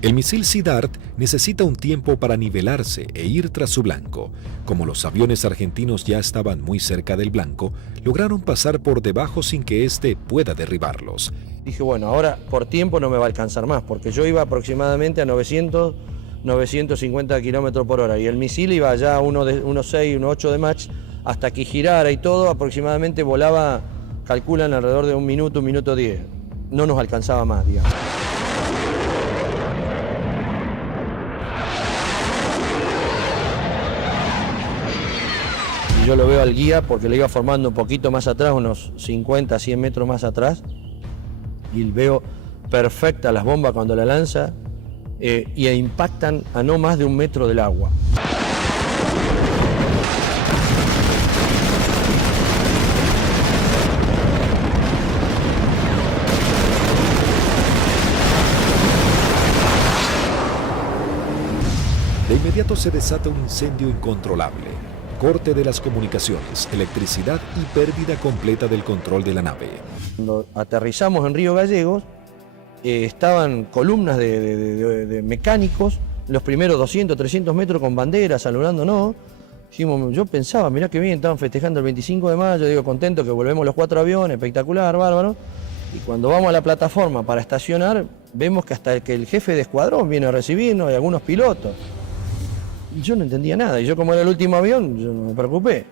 El misil Sea Dart necesita un tiempo para nivelarse e ir tras su blanco. Como los aviones argentinos ya estaban muy cerca del blanco, lograron pasar por debajo sin que éste pueda derribarlos. Dije, bueno, ahora por tiempo no me va a alcanzar más, porque yo iba aproximadamente a 900, 950 kilómetros por hora, y el misil iba ya a 1.6, 1.8 de Mach, hasta que girara y todo, aproximadamente volaba, calculan alrededor de un minuto 10. No nos alcanzaba más, digamos. Yo lo veo al guía porque le iba formando un poquito más atrás, unos 50, 100 metros más atrás, y veo perfecta las bombas cuando la lanza y impactan a no más de 1 metro del agua. De inmediato se desata un incendio incontrolable. Corte de las comunicaciones, electricidad y pérdida completa del control de la nave. Cuando aterrizamos en Río Gallegos, estaban columnas de mecánicos, los primeros 200, 300 metros con banderas, saludándonos. Yo pensaba, mirá qué bien, estaban festejando el 25 de mayo, digo, contento que volvemos los 4 aviones, espectacular, bárbaro. Y cuando vamos a la plataforma para estacionar, vemos que hasta el jefe de escuadrón viene a recibirnos y algunos pilotos. Yo no entendía nada, y yo como era el último avión, yo no me preocupé.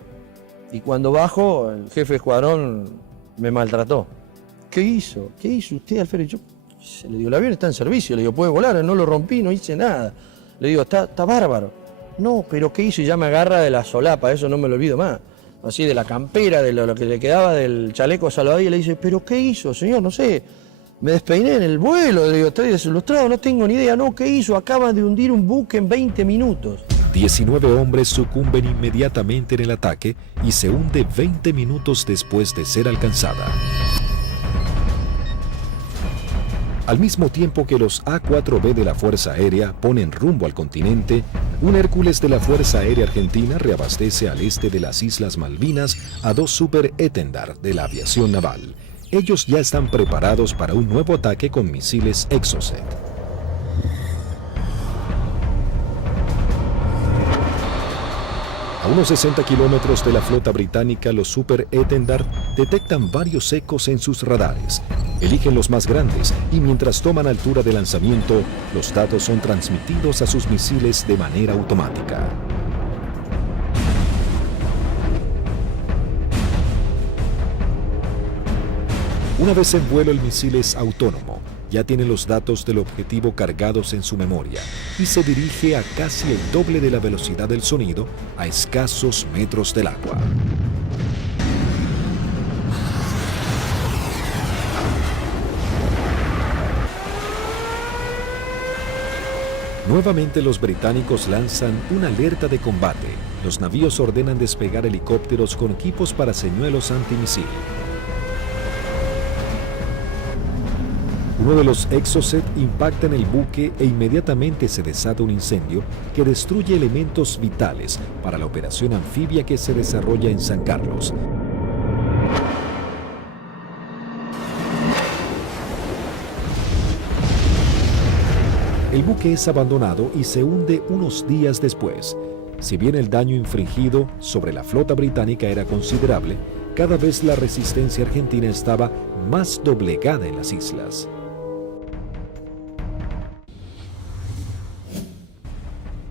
Y cuando bajo, el jefe de escuadrón me maltrató. ¿Qué hizo? ¿Qué hizo usted, Alfredo? Yo le digo, el avión está en servicio, le digo, puede volar, no lo rompí, no hice nada. Le digo, está bárbaro. No, pero ¿qué hizo? Y ya me agarra de la solapa, eso no me lo olvido más. Así de la campera, de lo que le quedaba del chaleco salvavidas, y le dice, ¿pero qué hizo, señor? No sé. Me despeiné en el vuelo, le digo, estoy desilustrado, no tengo ni idea. No, ¿qué hizo? Acaban de hundir un buque en 20 minutos. 19 hombres sucumben inmediatamente en el ataque y se hunde 20 minutos después de ser alcanzada. Al mismo tiempo que los A-4B de la Fuerza Aérea ponen rumbo al continente, un Hércules de la Fuerza Aérea Argentina reabastece al este de las Islas Malvinas a 2 Super Étendard de la aviación naval. Ellos ya están preparados para un nuevo ataque con misiles Exocet. A unos 60 kilómetros de la flota británica, los Super Étendard detectan varios ecos en sus radares. Eligen los más grandes y mientras toman altura de lanzamiento, los datos son transmitidos a sus misiles de manera automática. Una vez en vuelo, el misil es autónomo. ya tiene los datos del objetivo cargados en su memoria y se dirige a casi el doble de la velocidad del sonido a escasos metros del agua. Nuevamente los británicos lanzan una alerta de combate. Los navíos ordenan despegar helicópteros con equipos para señuelos antimisil. Uno de los Exocet impacta en el buque e inmediatamente se desata un incendio que destruye elementos vitales para la operación anfibia que se desarrolla en San Carlos. El buque es abandonado y se hunde unos días después. Si bien el daño infligido sobre la flota británica era considerable, cada vez la resistencia argentina estaba más doblegada en las islas.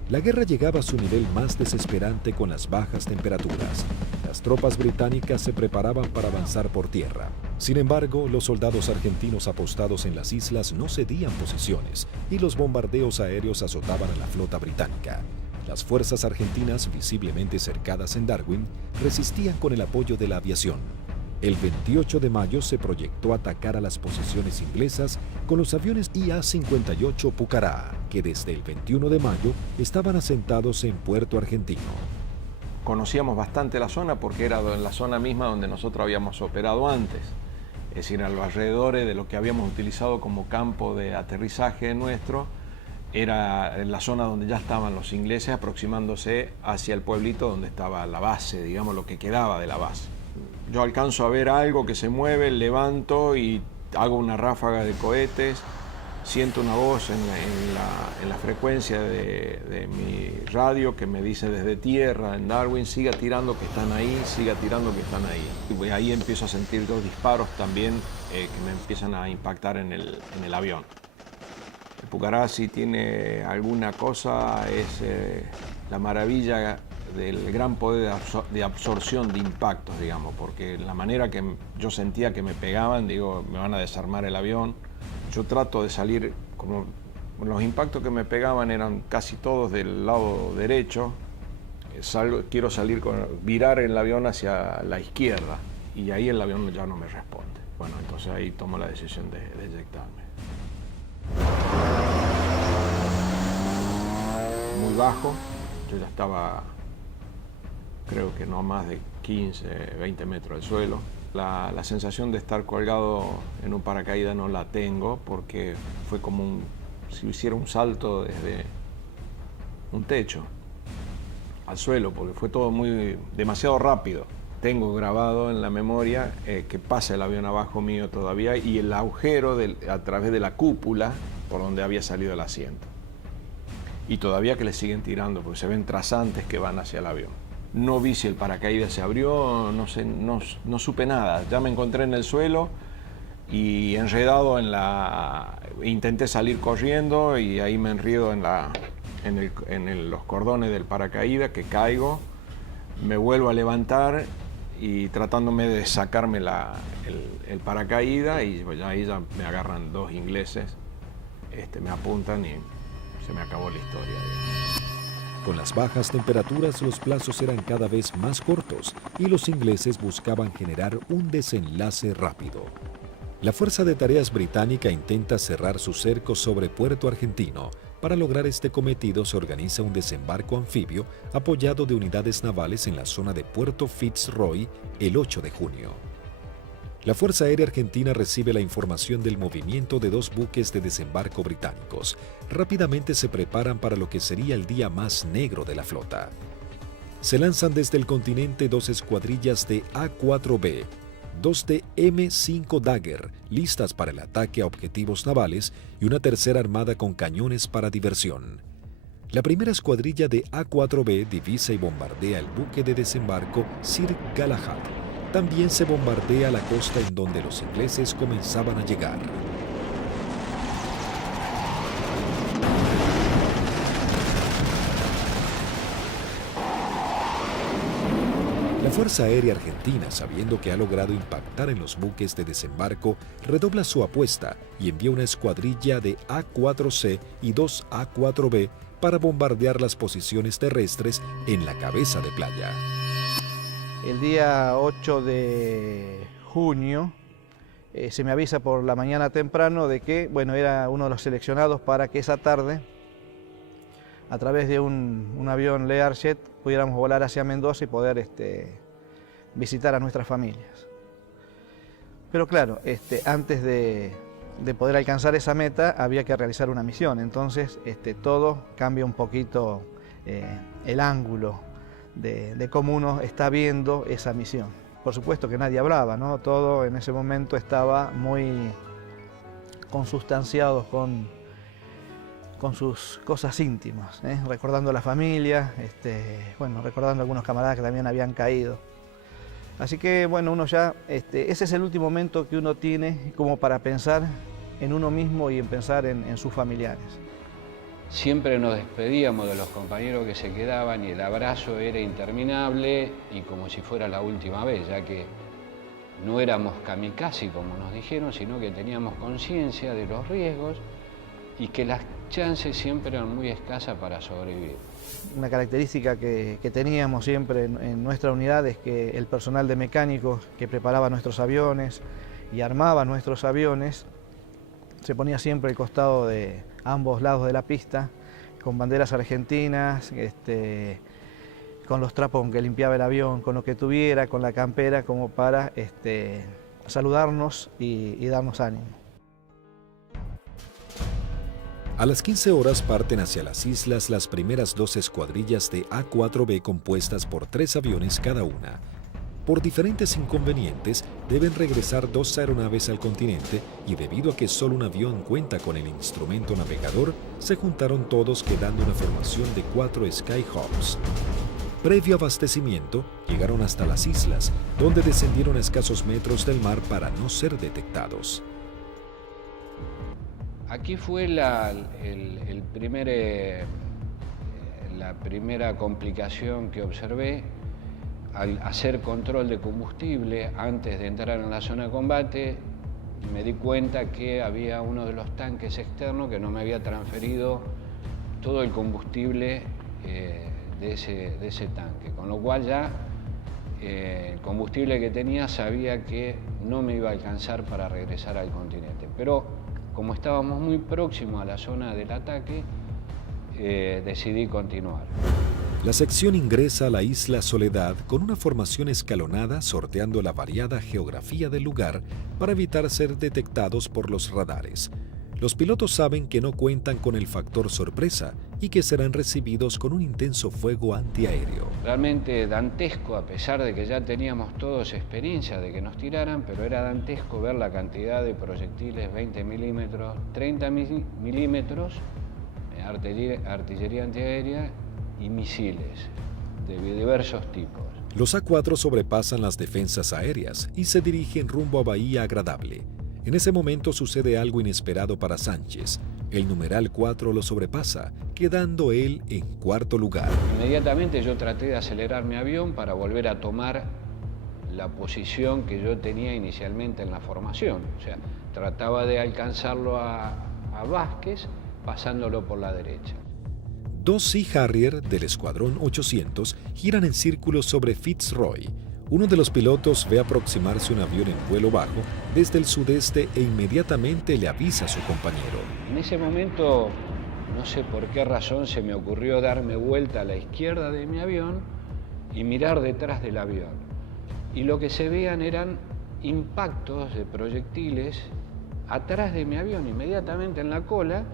La guerra llegaba a su nivel más desesperante con las bajas temperaturas. Las tropas británicas se preparaban para avanzar por tierra. Sin embargo, los soldados argentinos apostados en las islas no cedían posiciones y los bombardeos aéreos azotaban a la flota británica. Las fuerzas argentinas, visiblemente cercadas en Darwin, resistían con el apoyo de la aviación. El 28 de mayo se proyectó atacar a las posiciones inglesas con los aviones IA-58 Pucará, que desde el 21 de mayo estaban asentados en Puerto Argentino. Conocíamos bastante la zona porque era en la zona misma donde nosotros habíamos operado antes. Es decir, a los alrededores de lo que habíamos utilizado como campo de aterrizaje nuestro, era en la zona donde ya estaban los ingleses aproximándose hacia el pueblito donde estaba la base, digamos, lo que quedaba de la base. Yo alcanzo a ver algo que se mueve, levanto y hago una ráfaga de cohetes, siento una voz en la frecuencia de mi radio que me dice desde tierra, en Darwin, siga tirando que están ahí, siga tirando que están ahí. Y ahí empiezo a sentir dos disparos también que me empiezan a impactar en el avión. El Pucará, si tiene alguna cosa, es la maravilla del gran poder de absorción de impactos, digamos, porque la manera que yo sentía que me pegaban, digo, me van a desarmar el avión. Yo trato de salir, como los impactos que me pegaban eran casi todos del lado derecho, quiero virar el avión hacia la izquierda y ahí el avión ya no me responde. Bueno, entonces ahí tomo la decisión de eyectarme. Muy bajo, yo ya estaba, creo que no más de 15, 20 metros del suelo. La sensación de estar colgado en un paracaídas no la tengo porque fue como si hiciera un salto desde un techo al suelo, porque fue todo demasiado rápido. Tengo grabado en la memoria que pasa el avión abajo mío todavía y el agujero a través de la cúpula por donde había salido el asiento. Y todavía que le siguen tirando porque se ven trazantes que van hacia el avión. No vi si el paracaídas se abrió, no sé, no supe nada. Ya me encontré en el suelo y enredado intenté salir corriendo y ahí me enredo en los cordones del paracaídas, que caigo, me vuelvo a levantar y tratándome de sacarme el paracaídas y pues ahí ya me agarran dos ingleses, me apuntan y se me acabó la historia. Con las bajas temperaturas, los plazos eran cada vez más cortos y los ingleses buscaban generar un desenlace rápido. La Fuerza de Tareas Británica intenta cerrar su cerco sobre Puerto Argentino. Para lograr este cometido se organiza un desembarco anfibio apoyado de unidades navales en la zona de Puerto Fitzroy el 8 de junio. La Fuerza Aérea Argentina recibe la información del movimiento de dos buques de desembarco británicos. Rápidamente se preparan para lo que sería el día más negro de la flota. Se lanzan desde el continente dos escuadrillas de A4B, dos de M5 Dagger, listas para el ataque a objetivos navales, y una tercera armada con cañones para diversión. La primera escuadrilla de A4B divisa y bombardea el buque de desembarco Sir Galahad. También se bombardea la costa en donde los ingleses comenzaban a llegar. La Fuerza Aérea Argentina, sabiendo que ha logrado impactar en los buques de desembarco, redobla su apuesta y envía una escuadrilla de A-4C y 2 A-4B para bombardear las posiciones terrestres en la cabeza de playa. El día 8 de junio se me avisa por la mañana temprano de que, bueno, era uno de los seleccionados para que esa tarde, a través de un avión Learjet, pudiéramos volar hacia Mendoza y poder visitar a nuestras familias. Pero claro, antes de poder alcanzar esa meta había que realizar una misión, entonces todo cambia un poquito el ángulo de cómo uno está viendo esa misión. Por supuesto que nadie hablaba, ¿no? Todo en ese momento estaba muy consustanciado con sus cosas íntimas, recordando a la familia, bueno, recordando a algunos camaradas que también habían caído. Así que bueno, uno ya, ese es el último momento que uno tiene como para pensar en uno mismo y en pensar en sus familiares. Siempre nos despedíamos de los compañeros que se quedaban y el abrazo era interminable y como si fuera la última vez, ya que no éramos kamikaze como nos dijeron, sino que teníamos conciencia de los riesgos y que las chances siempre eran muy escasas para sobrevivir. Una característica que teníamos siempre en nuestra unidad es que el personal de mecánicos que preparaba nuestros aviones y armaba nuestros aviones se ponía siempre al costado de ambos lados de la pista, con banderas argentinas, con los trapos con que limpiaba el avión, con lo que tuviera, con la campera, como para saludarnos y darnos ánimo. A las 15 horas parten hacia las islas las primeras 2 escuadrillas de A-4B compuestas por 3 aviones cada una. Por diferentes inconvenientes, deben regresar 2 aeronaves al continente y debido a que solo un avión cuenta con el instrumento navegador, se juntaron todos quedando una formación de 4 Skyhawks. Previo abastecimiento, llegaron hasta las islas, donde descendieron a escasos metros del mar para no ser detectados. Aquí fue la primera complicación que observé. Al hacer control de combustible antes de entrar en la zona de combate, me di cuenta que había uno de los tanques externos que no me había transferido todo el combustible de ese tanque, con lo cual ya el combustible que tenía sabía que no me iba a alcanzar para regresar al continente. Pero como estábamos muy próximos a la zona del ataque, decidí continuar. La sección ingresa a la isla Soledad con una formación escalonada sorteando la variada geografía del lugar para evitar ser detectados por los radares. Los pilotos saben que no cuentan con el factor sorpresa y que serán recibidos con un intenso fuego antiaéreo. Realmente dantesco, a pesar de que ya teníamos todos experiencia de que nos tiraran, pero era dantesco ver la cantidad de proyectiles 20 milímetros, 30 milímetros, artillería antiaérea y misiles de diversos tipos. Los A4 sobrepasan las defensas aéreas y se dirigen rumbo a Bahía Agradable. En ese momento sucede algo inesperado para Sánchez. El numeral 4 lo sobrepasa, quedando él en cuarto lugar. Inmediatamente yo traté de acelerar mi avión para volver a tomar la posición que yo tenía inicialmente en la formación. O sea, trataba de alcanzarlo a Vázquez pasándolo por la derecha. 2 Sea Harrier del Escuadrón 800 giran en círculo sobre Fitzroy. Uno de los pilotos ve aproximarse un avión en vuelo bajo desde el sudeste e inmediatamente le avisa a su compañero. En ese momento, no sé por qué razón, se me ocurrió darme vuelta a la izquierda de mi avión y mirar detrás del avión. Y lo que se veían eran impactos de proyectiles atrás de mi avión, inmediatamente en la cola,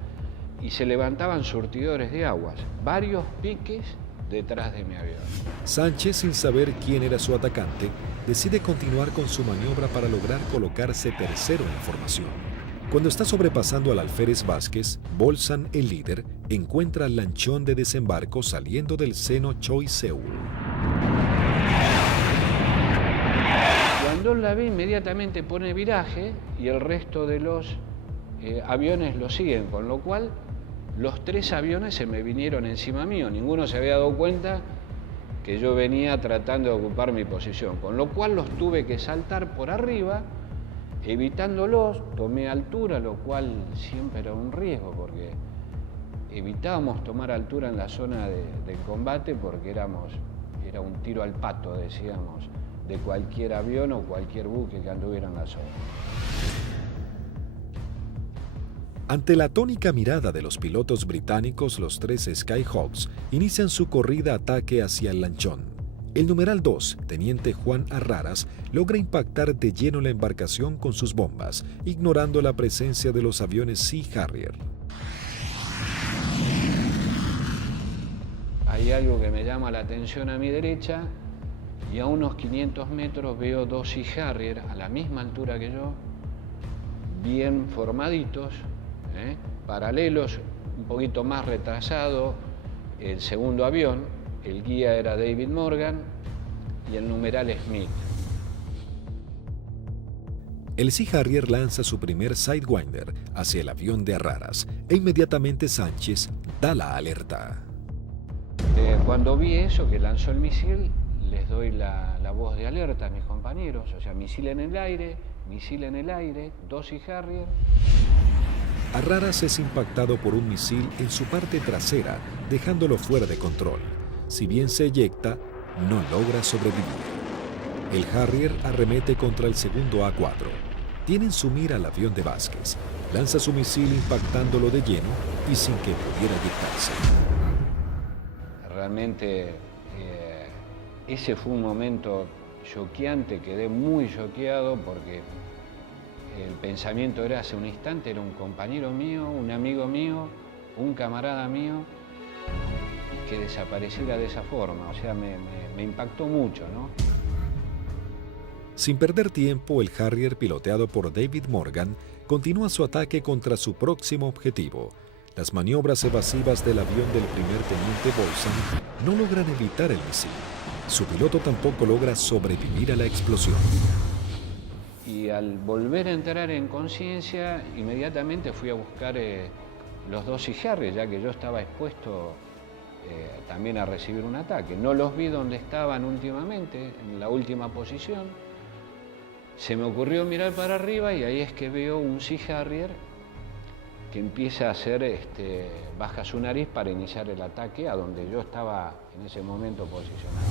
y se levantaban surtidores de aguas, varios piques detrás de mi avión. Sánchez, sin saber quién era su atacante, decide continuar con su maniobra para lograr colocarse tercero en la formación. Cuando está sobrepasando al alférez Vázquez, Bolsan, el líder, encuentra al lanchón de desembarco saliendo del seno Choi Seul. Cuando la ve, inmediatamente pone viraje y el resto de los aviones lo siguen, con lo cual los 3 aviones se me vinieron encima mío. Ninguno se había dado cuenta que yo venía tratando de ocupar mi posición, con lo cual los tuve que saltar por arriba, evitándolos, tomé altura, lo cual siempre era un riesgo, porque evitábamos tomar altura en la zona del combate porque era un tiro al pato, decíamos, de cualquier avión o cualquier buque que anduviera en la zona. Ante la atónica mirada de los pilotos británicos, los 3 Skyhawks inician su corrida-ataque hacia el lanchón. El numeral 2, teniente Juan Arraras, logra impactar de lleno la embarcación con sus bombas, ignorando la presencia de los aviones Sea Harrier. Hay algo que me llama la atención a mi derecha y a unos 500 metros veo 2 Sea Harrier a la misma altura que yo, bien formaditos, paralelos, un poquito más retrasado el segundo avión. El guía era David Morgan y el numeral Smith. El Sea Harrier lanza su primer Sidewinder hacia el avión de Arraras e inmediatamente Sánchez da la alerta. Cuando vi eso, que lanzó el misil, les doy la voz de alerta a mis compañeros, o sea, misil en el aire, 2 Sea Harrier. Arraras es impactado por un misil en su parte trasera, dejándolo fuera de control. Si bien se eyecta, no logra sobrevivir. El Harrier arremete contra el segundo A4. Tiene en su mira al avión de Vázquez. Lanza su misil impactándolo de lleno y sin que pudiera eyectarse. Realmente ese fue un momento choqueante, quedé muy choqueado porque el pensamiento era hace un instante, era un compañero mío, un amigo mío, un camarada mío, que desapareciera de esa forma. O sea, me impactó mucho, ¿no? Sin perder tiempo, el Harrier, piloteado por David Morgan, continúa su ataque contra su próximo objetivo. Las maniobras evasivas del avión del primer teniente Bolson no logran evitar el misil. Su piloto tampoco logra sobrevivir a la explosión. Y al volver a entrar en conciencia, inmediatamente fui a buscar los 2 Sea Harrier, ya que yo estaba expuesto también a recibir un ataque. No los vi donde estaban últimamente, en la última posición. Se me ocurrió mirar para arriba y ahí es que veo un Sea Harrier que empieza a hacer, baja su nariz para iniciar el ataque a donde yo estaba en ese momento posicionado.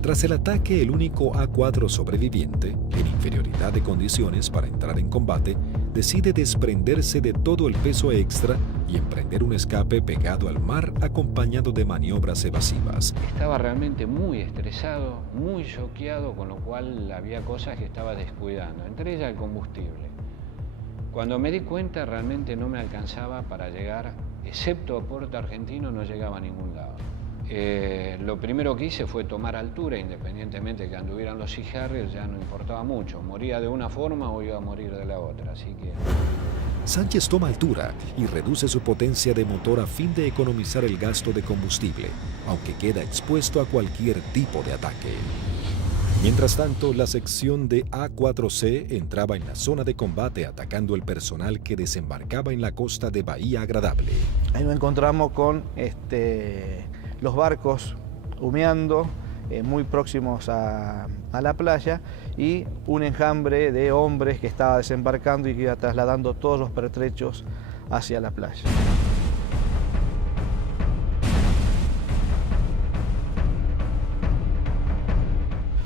Tras el ataque, el único A4 sobreviviente, en inferioridad de condiciones para entrar en combate, decide desprenderse de todo el peso extra y emprender un escape pegado al mar acompañado de maniobras evasivas. Estaba realmente muy estresado, muy choqueado, con lo cual había cosas que estaba descuidando, entre ellas el combustible. Cuando me di cuenta, realmente no me alcanzaba para llegar, excepto a Puerto Argentino, no llegaba a ningún lado. Lo primero que hice fue tomar altura, independientemente que anduvieran los Sea Harrier, ya no importaba mucho. Moría de una forma o iba a morir de la otra, así que... Sánchez toma altura y reduce su potencia de motor a fin de economizar el gasto de combustible, aunque queda expuesto a cualquier tipo de ataque. Mientras tanto, la sección de A4C entraba en la zona de combate atacando el personal que desembarcaba en la costa de Bahía Agradable. Ahí nos encontramos con los barcos humeando, muy próximos a la playa, y un enjambre de hombres que estaba desembarcando y que iba trasladando todos los pertrechos hacia la playa.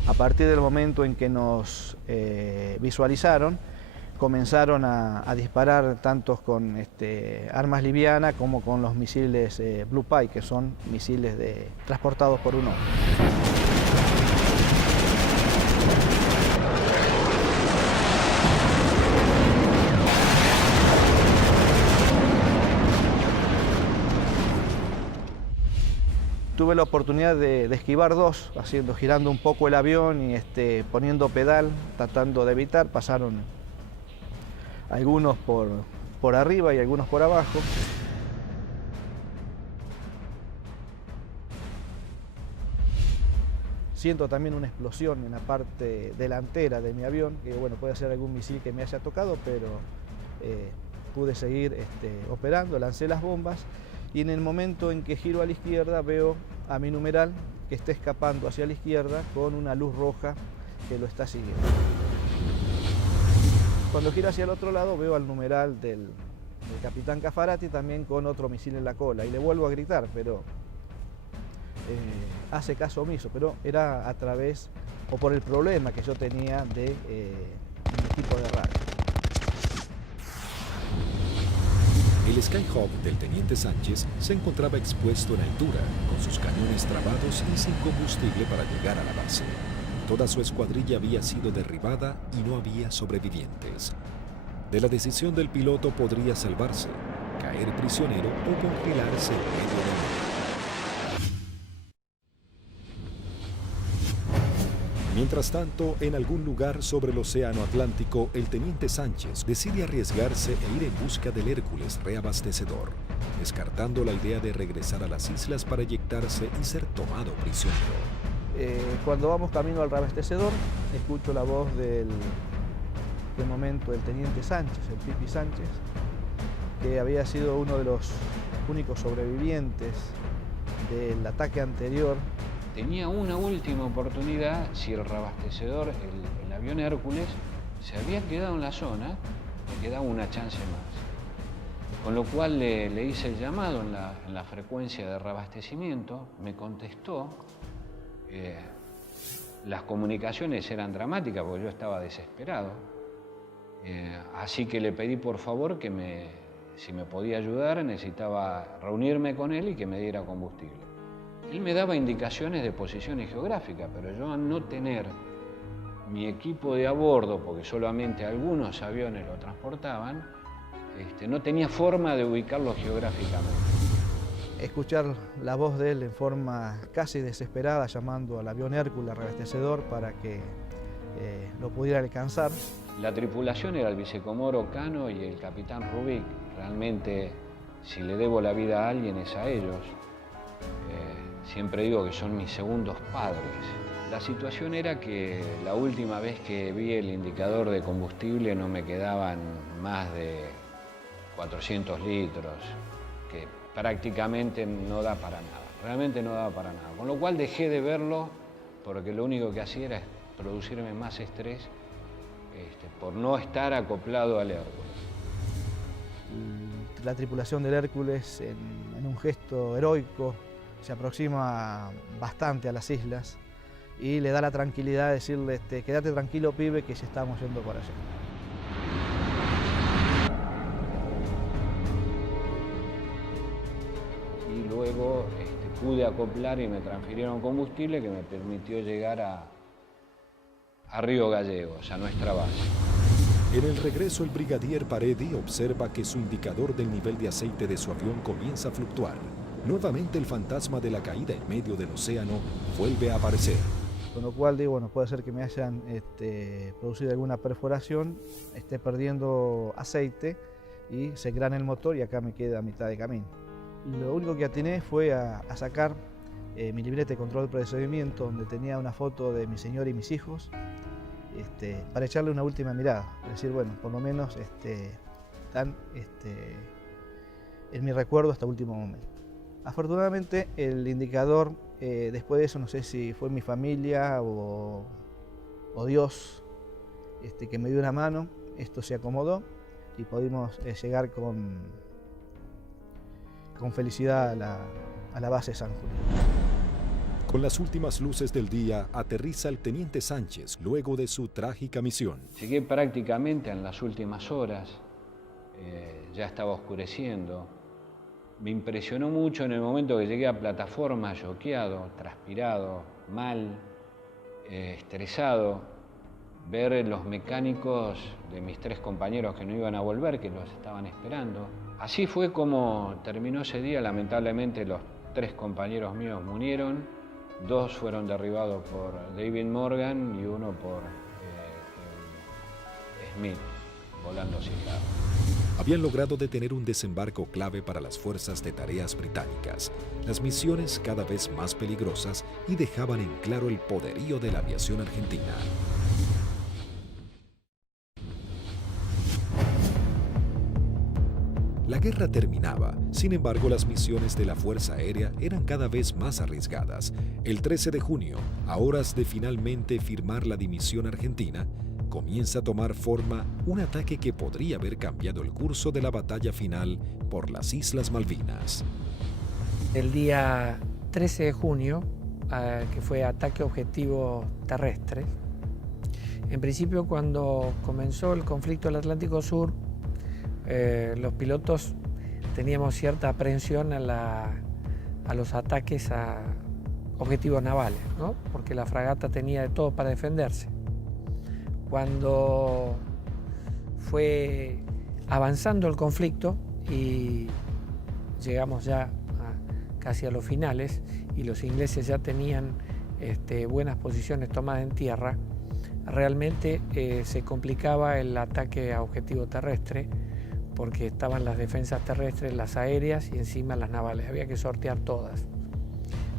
A partir del momento en que nos visualizaron, comenzaron a disparar tanto con armas livianas como con los misiles Blue Pie, que son misiles transportados por un hombre. Tuve la oportunidad de esquivar 2, girando un poco el avión y poniendo pedal, tratando de evitar. Pasaron algunos por arriba y algunos por abajo. Siento también una explosión en la parte delantera de mi avión, que bueno, puede ser algún misil que me haya tocado, pero pude seguir operando, lancé las bombas y en el momento en que giro a la izquierda veo a mi numeral que está escapando hacia la izquierda con una luz roja que lo está siguiendo. Cuando gira hacia el otro lado veo al numeral del capitán Caffarati también con otro misil en la cola y le vuelvo a gritar, pero hace caso omiso, pero era a través o por el problema que yo tenía de mi equipo de radio. El Skyhawk del teniente Sánchez se encontraba expuesto en altura, con sus cañones trabados y sin combustible para llegar a la base. Toda su escuadrilla había sido derribada y no había sobrevivientes. De la decisión del piloto podría salvarse, caer prisionero o congelarse en medio del mar. Mientras tanto, en algún lugar sobre el océano Atlántico, el teniente Sánchez decide arriesgarse e ir en busca del Hércules reabastecedor, descartando la idea de regresar a las islas para eyectarse y ser tomado prisionero. Cuando vamos camino al reabastecedor, escucho la voz de momento del teniente Sánchez, el Pipi Sánchez, que había sido uno de los únicos sobrevivientes del ataque anterior. Tenía una última oportunidad si el reabastecedor, el avión Hércules, se había quedado en la zona, le quedaba una chance más. Con lo cual le hice el llamado en la frecuencia de reabastecimiento, me contestó. Las comunicaciones eran dramáticas porque yo estaba desesperado. Así que le pedí por favor que si me podía ayudar, necesitaba reunirme con él y que me diera combustible. Él me daba indicaciones de posiciones geográficas, pero yo al no tener mi equipo de a bordo, porque solamente algunos aviones lo transportaban, no tenía forma de ubicarlo geográficamente. Escuchar la voz de él en forma casi desesperada, llamando al avión Hércules reabastecedor para que lo pudiera alcanzar. La tripulación era el vicecomoro Cano y el capitán Rubik. Realmente, si le debo la vida a alguien es a ellos. Siempre digo que son mis segundos padres. La situación era que la última vez que vi el indicador de combustible no me quedaban más de 400 litros, que prácticamente no da para nada, realmente no daba para nada. Con lo cual dejé de verlo porque lo único que hacía era producirme más estrés por no estar acoplado al Hércules. La tripulación del Hércules, en un gesto heroico, se aproxima bastante a las islas y le da la tranquilidad de decirle, quédate tranquilo, pibe, que ya estamos yendo por allá. Y luego pude acoplar y me transfirieron combustible que me permitió llegar a Río Gallegos, a nuestra base. En el regreso, el brigadier Paredi observa que su indicador del nivel de aceite de su avión comienza a fluctuar. Nuevamente el fantasma de la caída en medio del océano vuelve a aparecer. Con lo cual digo, bueno, puede ser que me hayan producido alguna perforación, esté perdiendo aceite y se grane el motor y acá me queda a mitad de camino. Y lo único que atiné fue a sacar mi libreta de control de procedimiento donde tenía una foto de mi señora y mis hijos para echarle una última mirada. Es decir, bueno, por lo menos están en mi recuerdo hasta el último momento. Afortunadamente el indicador, después de eso, no sé si fue mi familia o Dios que me dio una mano, esto se acomodó y pudimos llegar con felicidad a la base San Julián. Con las últimas luces del día, aterriza el teniente Sánchez luego de su trágica misión. Llegué prácticamente en las últimas horas, ya estaba oscureciendo. Me impresionó mucho en el momento que llegué a plataforma, choqueado, transpirado, mal, estresado, ver los mecánicos de mis 3 compañeros que no iban a volver, que los estaban esperando. Así fue como terminó ese día. Lamentablemente los 3 compañeros míos murieron, 2 fueron derribados por David Morgan y 1 por Smith, volando cifrado. Habían logrado detener un desembarco clave para las fuerzas de tareas británicas, las misiones cada vez más peligrosas y dejaban en claro el poderío de la aviación argentina. La guerra terminaba, sin embargo las misiones de la Fuerza Aérea eran cada vez más arriesgadas. El 13 de junio, a horas de finalmente firmar la dimisión argentina, comienza a tomar forma un ataque que podría haber cambiado el curso de la batalla final por las Islas Malvinas. El día 13 de junio, que fue ataque objetivo terrestre, en principio cuando comenzó el conflicto del Atlántico Sur, los pilotos teníamos cierta aprehensión a los ataques a objetivos navales, ¿no? Porque la fragata tenía de todo para defenderse. Cuando fue avanzando el conflicto y llegamos ya casi a los finales y los ingleses ya tenían buenas posiciones tomadas en tierra, realmente se complicaba el ataque a objetivo terrestre porque estaban las defensas terrestres, las aéreas y encima las navales. Había que sortear todas.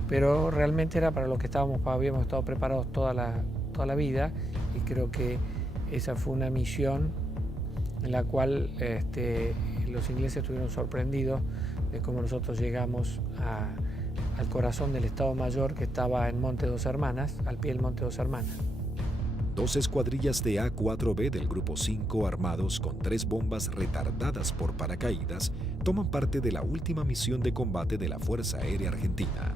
Pero realmente era para lo que habíamos estado preparados toda la vida, y creo que esa fue una misión en la cual los ingleses estuvieron sorprendidos de cómo nosotros llegamos al corazón del Estado Mayor, que estaba en Monte Dos Hermanas, al pie del Monte Dos Hermanas. 2 escuadrillas de A-4B del Grupo 5, armados con 3 bombas retardadas por paracaídas, toman parte de la última misión de combate de la Fuerza Aérea Argentina.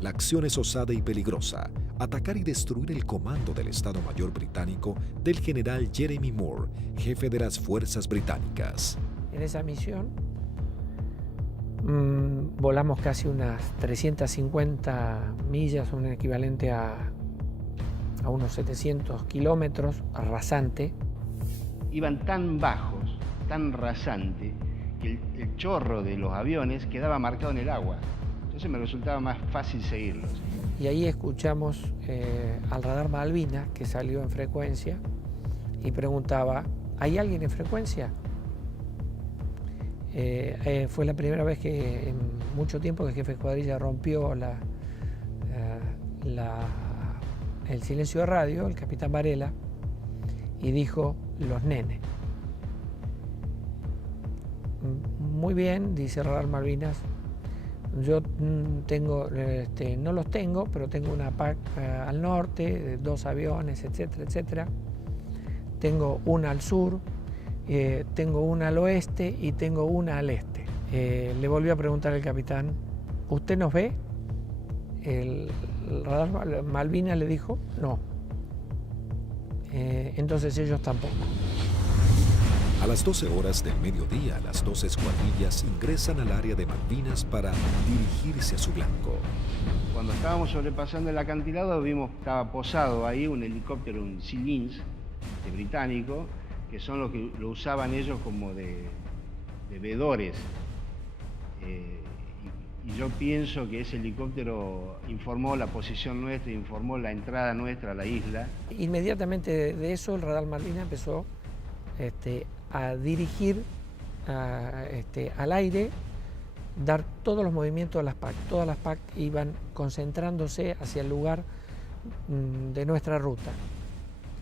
La acción es osada y peligrosa: atacar y destruir el comando del Estado Mayor británico del general Jeremy Moore, jefe de las fuerzas británicas. En esa misión volamos casi unas 350 millas, un equivalente a unos 700 kilómetros, rasante. Iban tan bajos, tan rasante, que el chorro de los aviones quedaba marcado en el agua. Entonces me resultaba más fácil seguirlos. Y ahí escuchamos al radar Malvinas, que salió en frecuencia y preguntaba: ¿hay alguien en frecuencia? Fue la primera vez que en mucho tiempo que el jefe de escuadrilla rompió el silencio de radio, el capitán Varela, y dijo: los nenes. Muy bien, dice Radar Malvinas, yo tengo, no los tengo, pero tengo una PAC al norte, 2 aviones, etcétera, etcétera. Tengo una al sur, tengo una al oeste y tengo una al este. Le volvió a preguntar el capitán: ¿usted nos ve? El radar Malvinas le dijo: no. Entonces ellos tampoco. A las 12 horas del mediodía, las 2 escuadrillas ingresan al área de Malvinas para dirigirse a su blanco. Cuando estábamos sobrepasando el acantilado, vimos que estaba posado ahí un helicóptero, un Sea Lynx británico, que son los que lo usaban ellos como de vedores. Y yo pienso que ese helicóptero informó la posición nuestra, informó la entrada nuestra a la isla. Inmediatamente de eso el radar Malvinas empezó a dirigir al aire, dar todos los movimientos de las PAC. Todas las PAC iban concentrándose hacia el lugar de nuestra ruta.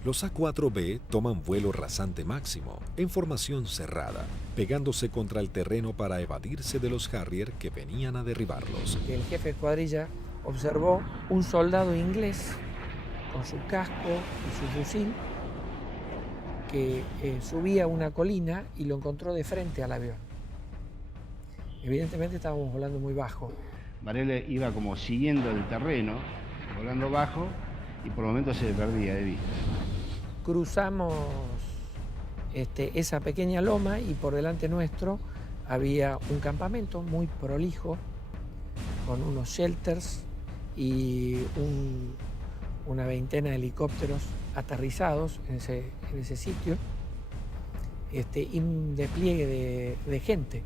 Los A-4B toman vuelo rasante máximo, en formación cerrada, pegándose contra el terreno para evadirse de los Harrier que venían a derribarlos. El jefe de escuadrilla observó un soldado inglés con su casco y su fusil que subía una colina y lo encontró de frente al avión. Evidentemente estábamos volando muy bajo. Varela iba como siguiendo el terreno, volando bajo, y por momentos se le perdía de vista. Cruzamos esa pequeña loma y por delante nuestro había un campamento muy prolijo con unos shelters y una veintena de helicópteros aterrizados en ese sitio, y un despliegue de gente.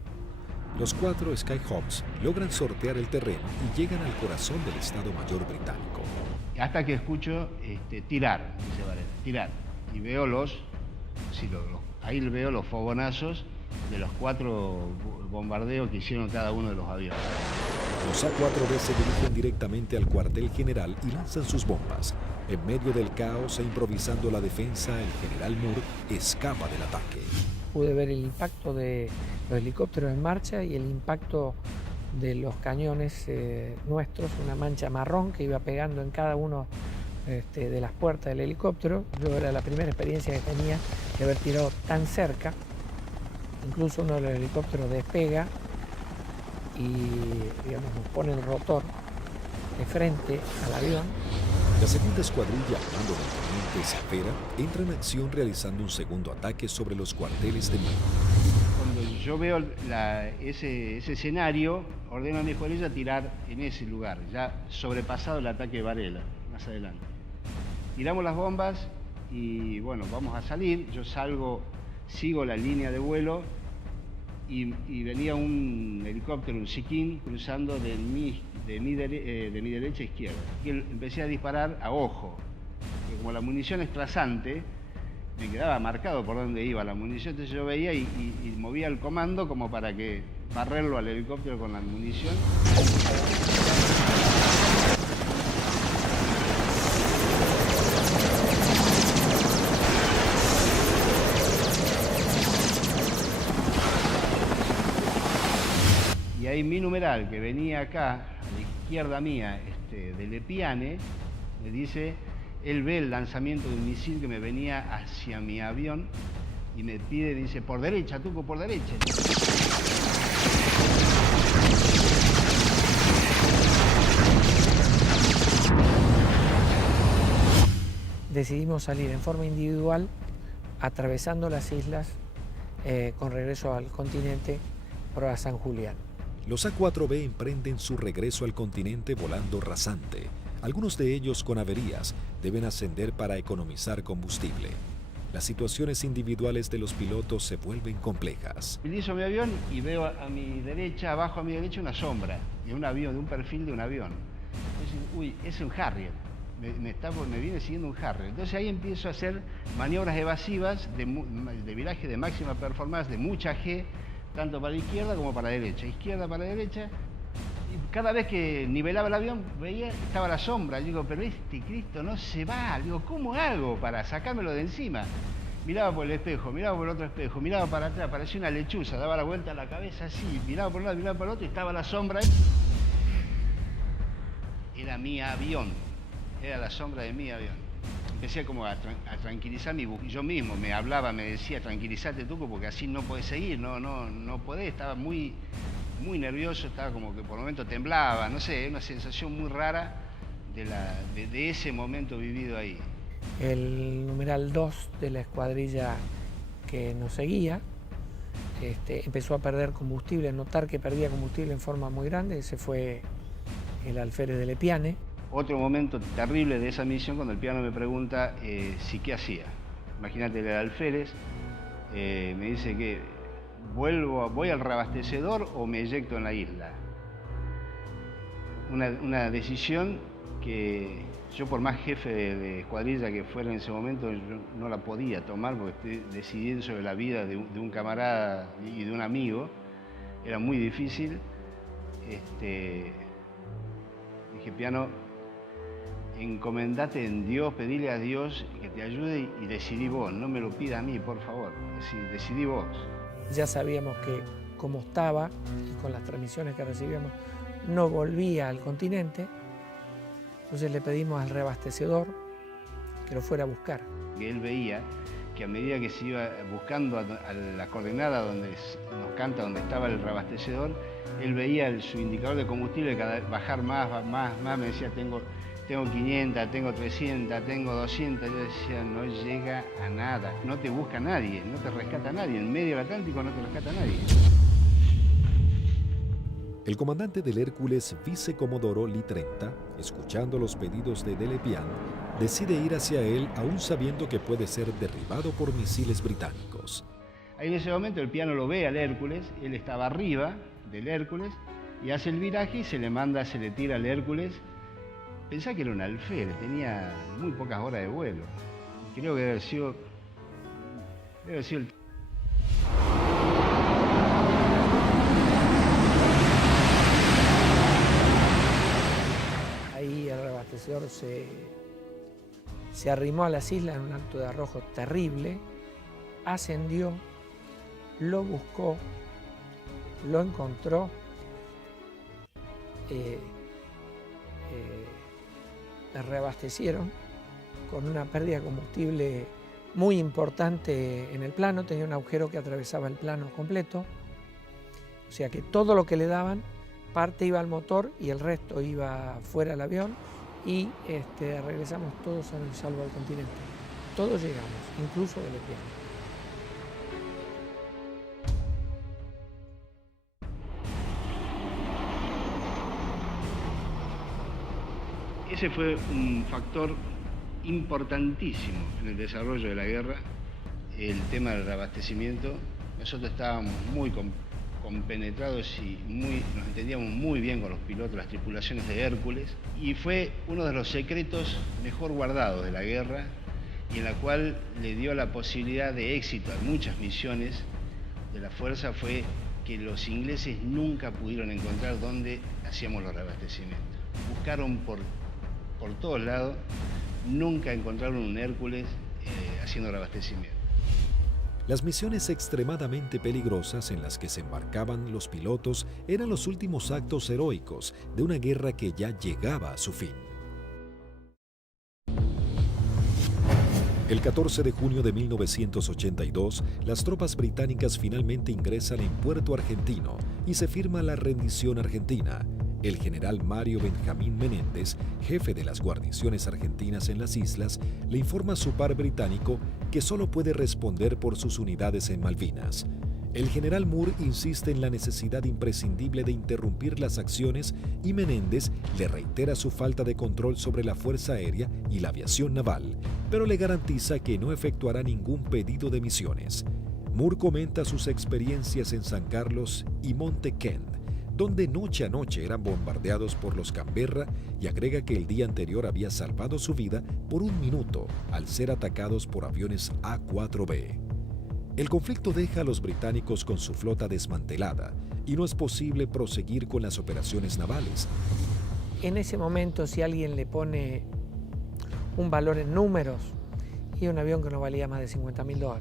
Los 4 Skyhawks logran sortear el terreno y llegan al corazón del Estado Mayor británico. Hasta que escucho tirar, dice Varela, tirar. Y veo ahí veo los fogonazos de los 4 bombardeos que hicieron cada uno de los aviones. Los A-4B se dirigen directamente al cuartel general y lanzan sus bombas. En medio del caos e improvisando la defensa, el general Moore escapa del ataque. Pude ver el impacto de los helicópteros en marcha y el impacto de los cañones nuestros, una mancha marrón que iba pegando en cada uno de las puertas del helicóptero. Yo era la primera experiencia que tenía de haber tirado tan cerca. Incluso uno de los helicópteros despega y, digamos, nos pone el rotor de frente al avión. La segunda escuadrilla, al mando del teniente Cepeda, entra en acción realizando un segundo ataque sobre los cuarteles de mando. Cuando yo veo ese escenario, ordeno a mi escuadrilla tirar en ese lugar, ya sobrepasado el ataque de Varela, más adelante. Tiramos las bombas y bueno, vamos a salir. Yo salgo, sigo la línea de vuelo y venía un helicóptero, un Siquín, cruzando de mi derecha a izquierda. Y empecé a disparar a ojo, porque como la munición es trazante, me quedaba marcado por dónde iba la munición, entonces yo veía y movía el comando como para que barrerlo al helicóptero con la munición. Y ahí mi numeral, que venía acá, a la izquierda mía, de Lepiane, me dice, él ve el lanzamiento de un misil que me venía hacia mi avión y me pide, dice, por derecha, Tuco, por derecha. Decidimos salir en forma individual, atravesando las islas, con regreso al continente por a San Julián. Los A4B emprenden su regreso al continente volando rasante. Algunos de ellos con averías deben ascender para economizar combustible. Las situaciones individuales de los pilotos se vuelven complejas. Utilizo mi avión y veo a mi derecha, abajo a mi derecha, una sombra de un avión, de un perfil de un avión. Entonces, uy, es un Harrier. Me viene siguiendo un Harrier. Entonces ahí empiezo a hacer maniobras evasivas de viraje de máxima performance, de mucha G, tanto para la izquierda como para la derecha. Izquierda para la derecha. Y cada vez que nivelaba el avión, veía, estaba la sombra. Digo, pero este Cristo no se va. Digo, ¿cómo hago para sacármelo de encima? Miraba por el espejo, miraba por el otro espejo, miraba para atrás, parecía una lechuza, daba la vuelta a la cabeza así, miraba por un lado, miraba por el otro y estaba la sombra. Era mi avión, era la sombra de mi avión. Empecé como a tranquilizar yo mismo, me hablaba, me decía, tranquilízate Tuco, porque así no podés seguir, no podés, estaba muy nervioso, estaba como que por momentos temblaba, no sé, una sensación muy rara de ese momento vivido ahí. El numeral 2 de la escuadrilla que nos seguía empezó a perder combustible, a notar que perdía combustible en forma muy grande. Ese fue el alférez de Lepiane. Otro momento terrible de esa misión, cuando el piano me pregunta si qué hacía. Imagínate, el alférez me dice que voy al reabastecedor o me eyecto en la isla. Una decisión que yo, por más jefe de escuadrilla que fuera en ese momento, yo no la podía tomar porque estoy decidiendo sobre la vida de un camarada y de un amigo. Era muy difícil. Dije, piano, encomendate en Dios, pedile a Dios que te ayude y decidí vos, no me lo pida a mí, por favor, decidí vos. Ya sabíamos que como estaba y con las transmisiones que recibíamos no volvía al continente, entonces le pedimos al reabastecedor que lo fuera a buscar. Y él veía que a medida que se iba buscando a la coordenada donde nos canta, donde estaba el reabastecedor, él veía su indicador de combustible bajar más, me decía, tengo 500, tengo 300, tengo 200, yo decía, no llega a nada, no te busca nadie, no te rescata nadie, en medio del Atlántico no te rescata nadie. El comandante del Hércules, vicecomodoro Lee 30, escuchando los pedidos de Lepiane, decide ir hacia él aún sabiendo que puede ser derribado por misiles británicos. Ahí en ese momento el piano lo ve al Hércules, él estaba arriba del Hércules y hace el viraje y se le tira al Hércules. Pensá que era un alférez, tenía muy pocas horas de vuelo. Creo que debe haber sido el... Ahí el reabastecedor se arrimó a las islas en un acto de arrojo terrible, ascendió, lo buscó lo encontró reabastecieron con una pérdida de combustible muy importante en el plano, tenía un agujero que atravesaba el plano completo, o sea que todo lo que le daban, parte iba al motor y el resto iba fuera del avión y regresamos todos sanos y salvos al continente. Todos llegamos, incluso de lesbianos. Ese fue un factor importantísimo en el desarrollo de la guerra, el tema del reabastecimiento. Nosotros estábamos muy compenetrados y nos entendíamos muy bien con los pilotos, las tripulaciones de Hércules, y fue uno de los secretos mejor guardados de la guerra y en la cual le dio la posibilidad de éxito a muchas misiones de la Fuerza, fue que los ingleses nunca pudieron encontrar dónde hacíamos los reabastecimientos. Buscaron por todos lados, nunca encontraron un Hércules haciendo reabastecimiento. Las misiones extremadamente peligrosas en las que se embarcaban los pilotos eran los últimos actos heroicos de una guerra que ya llegaba a su fin. El 14 de junio de 1982, las tropas británicas finalmente ingresan en Puerto Argentino y se firma la rendición argentina. El general Mario Benjamín Menéndez, jefe de las guarniciones argentinas en las islas, le informa a su par británico que solo puede responder por sus unidades en Malvinas. El general Moore insiste en la necesidad imprescindible de interrumpir las acciones y Menéndez le reitera su falta de control sobre la Fuerza Aérea y la aviación naval, pero le garantiza que no efectuará ningún pedido de misiones. Moore comenta sus experiencias en San Carlos y Monte Kent, donde noche a noche eran bombardeados por los Canberra, y agrega que el día anterior había salvado su vida por un minuto al ser atacados por aviones A-4B. El conflicto deja a los británicos con su flota desmantelada y no es posible proseguir con las operaciones navales. En ese momento, si alguien le pone un valor en números, y un avión que no valía más de $50.000,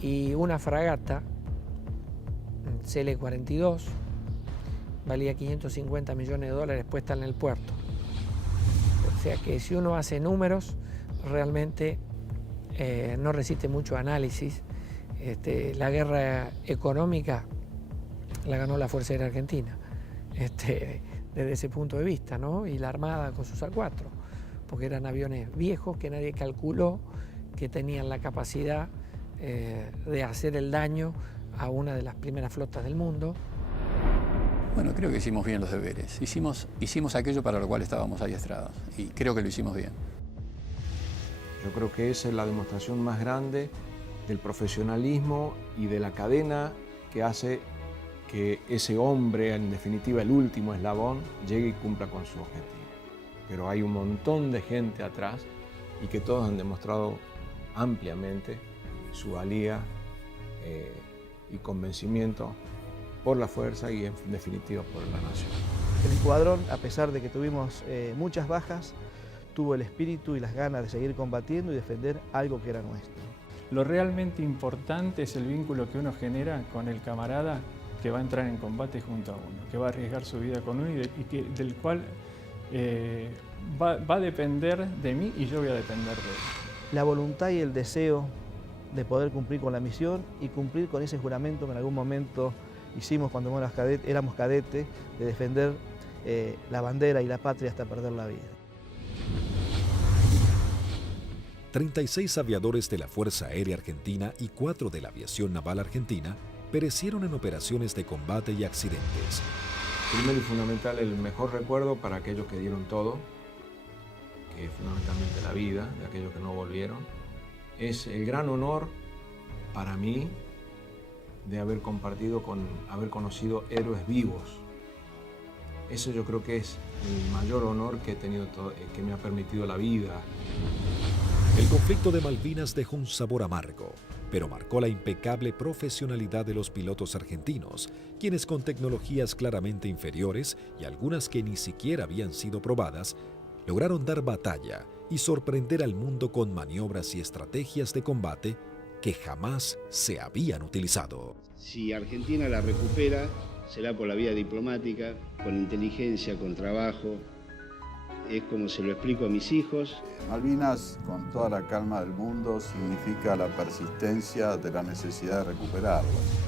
y una fragata CL-42 valía $550 millones puesta en el puerto. O sea que si uno hace números, realmente no resiste mucho análisis. La guerra económica la ganó la Fuerza Aérea Argentina, desde ese punto de vista, ¿no? Y la Armada con sus A4, porque eran aviones viejos que nadie calculó que tenían la capacidad de hacer el daño a una de las primeras flotas del mundo. Bueno, creo que hicimos bien los deberes. Hicimos aquello para lo cual estábamos adiestrados y creo que lo hicimos bien. Yo creo que esa es la demostración más grande del profesionalismo y de la cadena que hace que ese hombre, en definitiva el último eslabón, llegue y cumpla con su objetivo. Pero hay un montón de gente atrás y que todos han demostrado ampliamente su valía y convencimiento por la fuerza y en definitiva por la nación. El escuadrón, a pesar de que tuvimos muchas bajas, tuvo el espíritu y las ganas de seguir combatiendo y defender algo que era nuestro. Lo realmente importante es el vínculo que uno genera con el camarada que va a entrar en combate junto a uno, que va a arriesgar su vida con uno y del cual va a depender de mí y yo voy a depender de él. La voluntad y el deseo de poder cumplir con la misión y cumplir con ese juramento que en algún momento hicimos cuando éramos cadetes, de defender la bandera y la patria hasta perder la vida. 36 aviadores de la Fuerza Aérea Argentina y 4 de la Aviación Naval Argentina perecieron en operaciones de combate y accidentes. Primero y fundamental, el mejor recuerdo para aquellos que dieron todo, que es fundamentalmente la vida de aquellos que no volvieron. Es el gran honor para mí de haber haber conocido héroes vivos. Eso yo creo que es el mayor honor que he tenido, que me ha permitido la vida. El conflicto de Malvinas dejó un sabor amargo, pero marcó la impecable profesionalidad de los pilotos argentinos, quienes con tecnologías claramente inferiores y algunas que ni siquiera habían sido probadas, lograron dar batalla y sorprender al mundo con maniobras y estrategias de combate que jamás se habían utilizado. Si Argentina la recupera, será por la vía diplomática, con inteligencia, con trabajo. Es como se lo explico a mis hijos. Malvinas, con toda la calma del mundo, significa la persistencia de la necesidad de recuperarlas.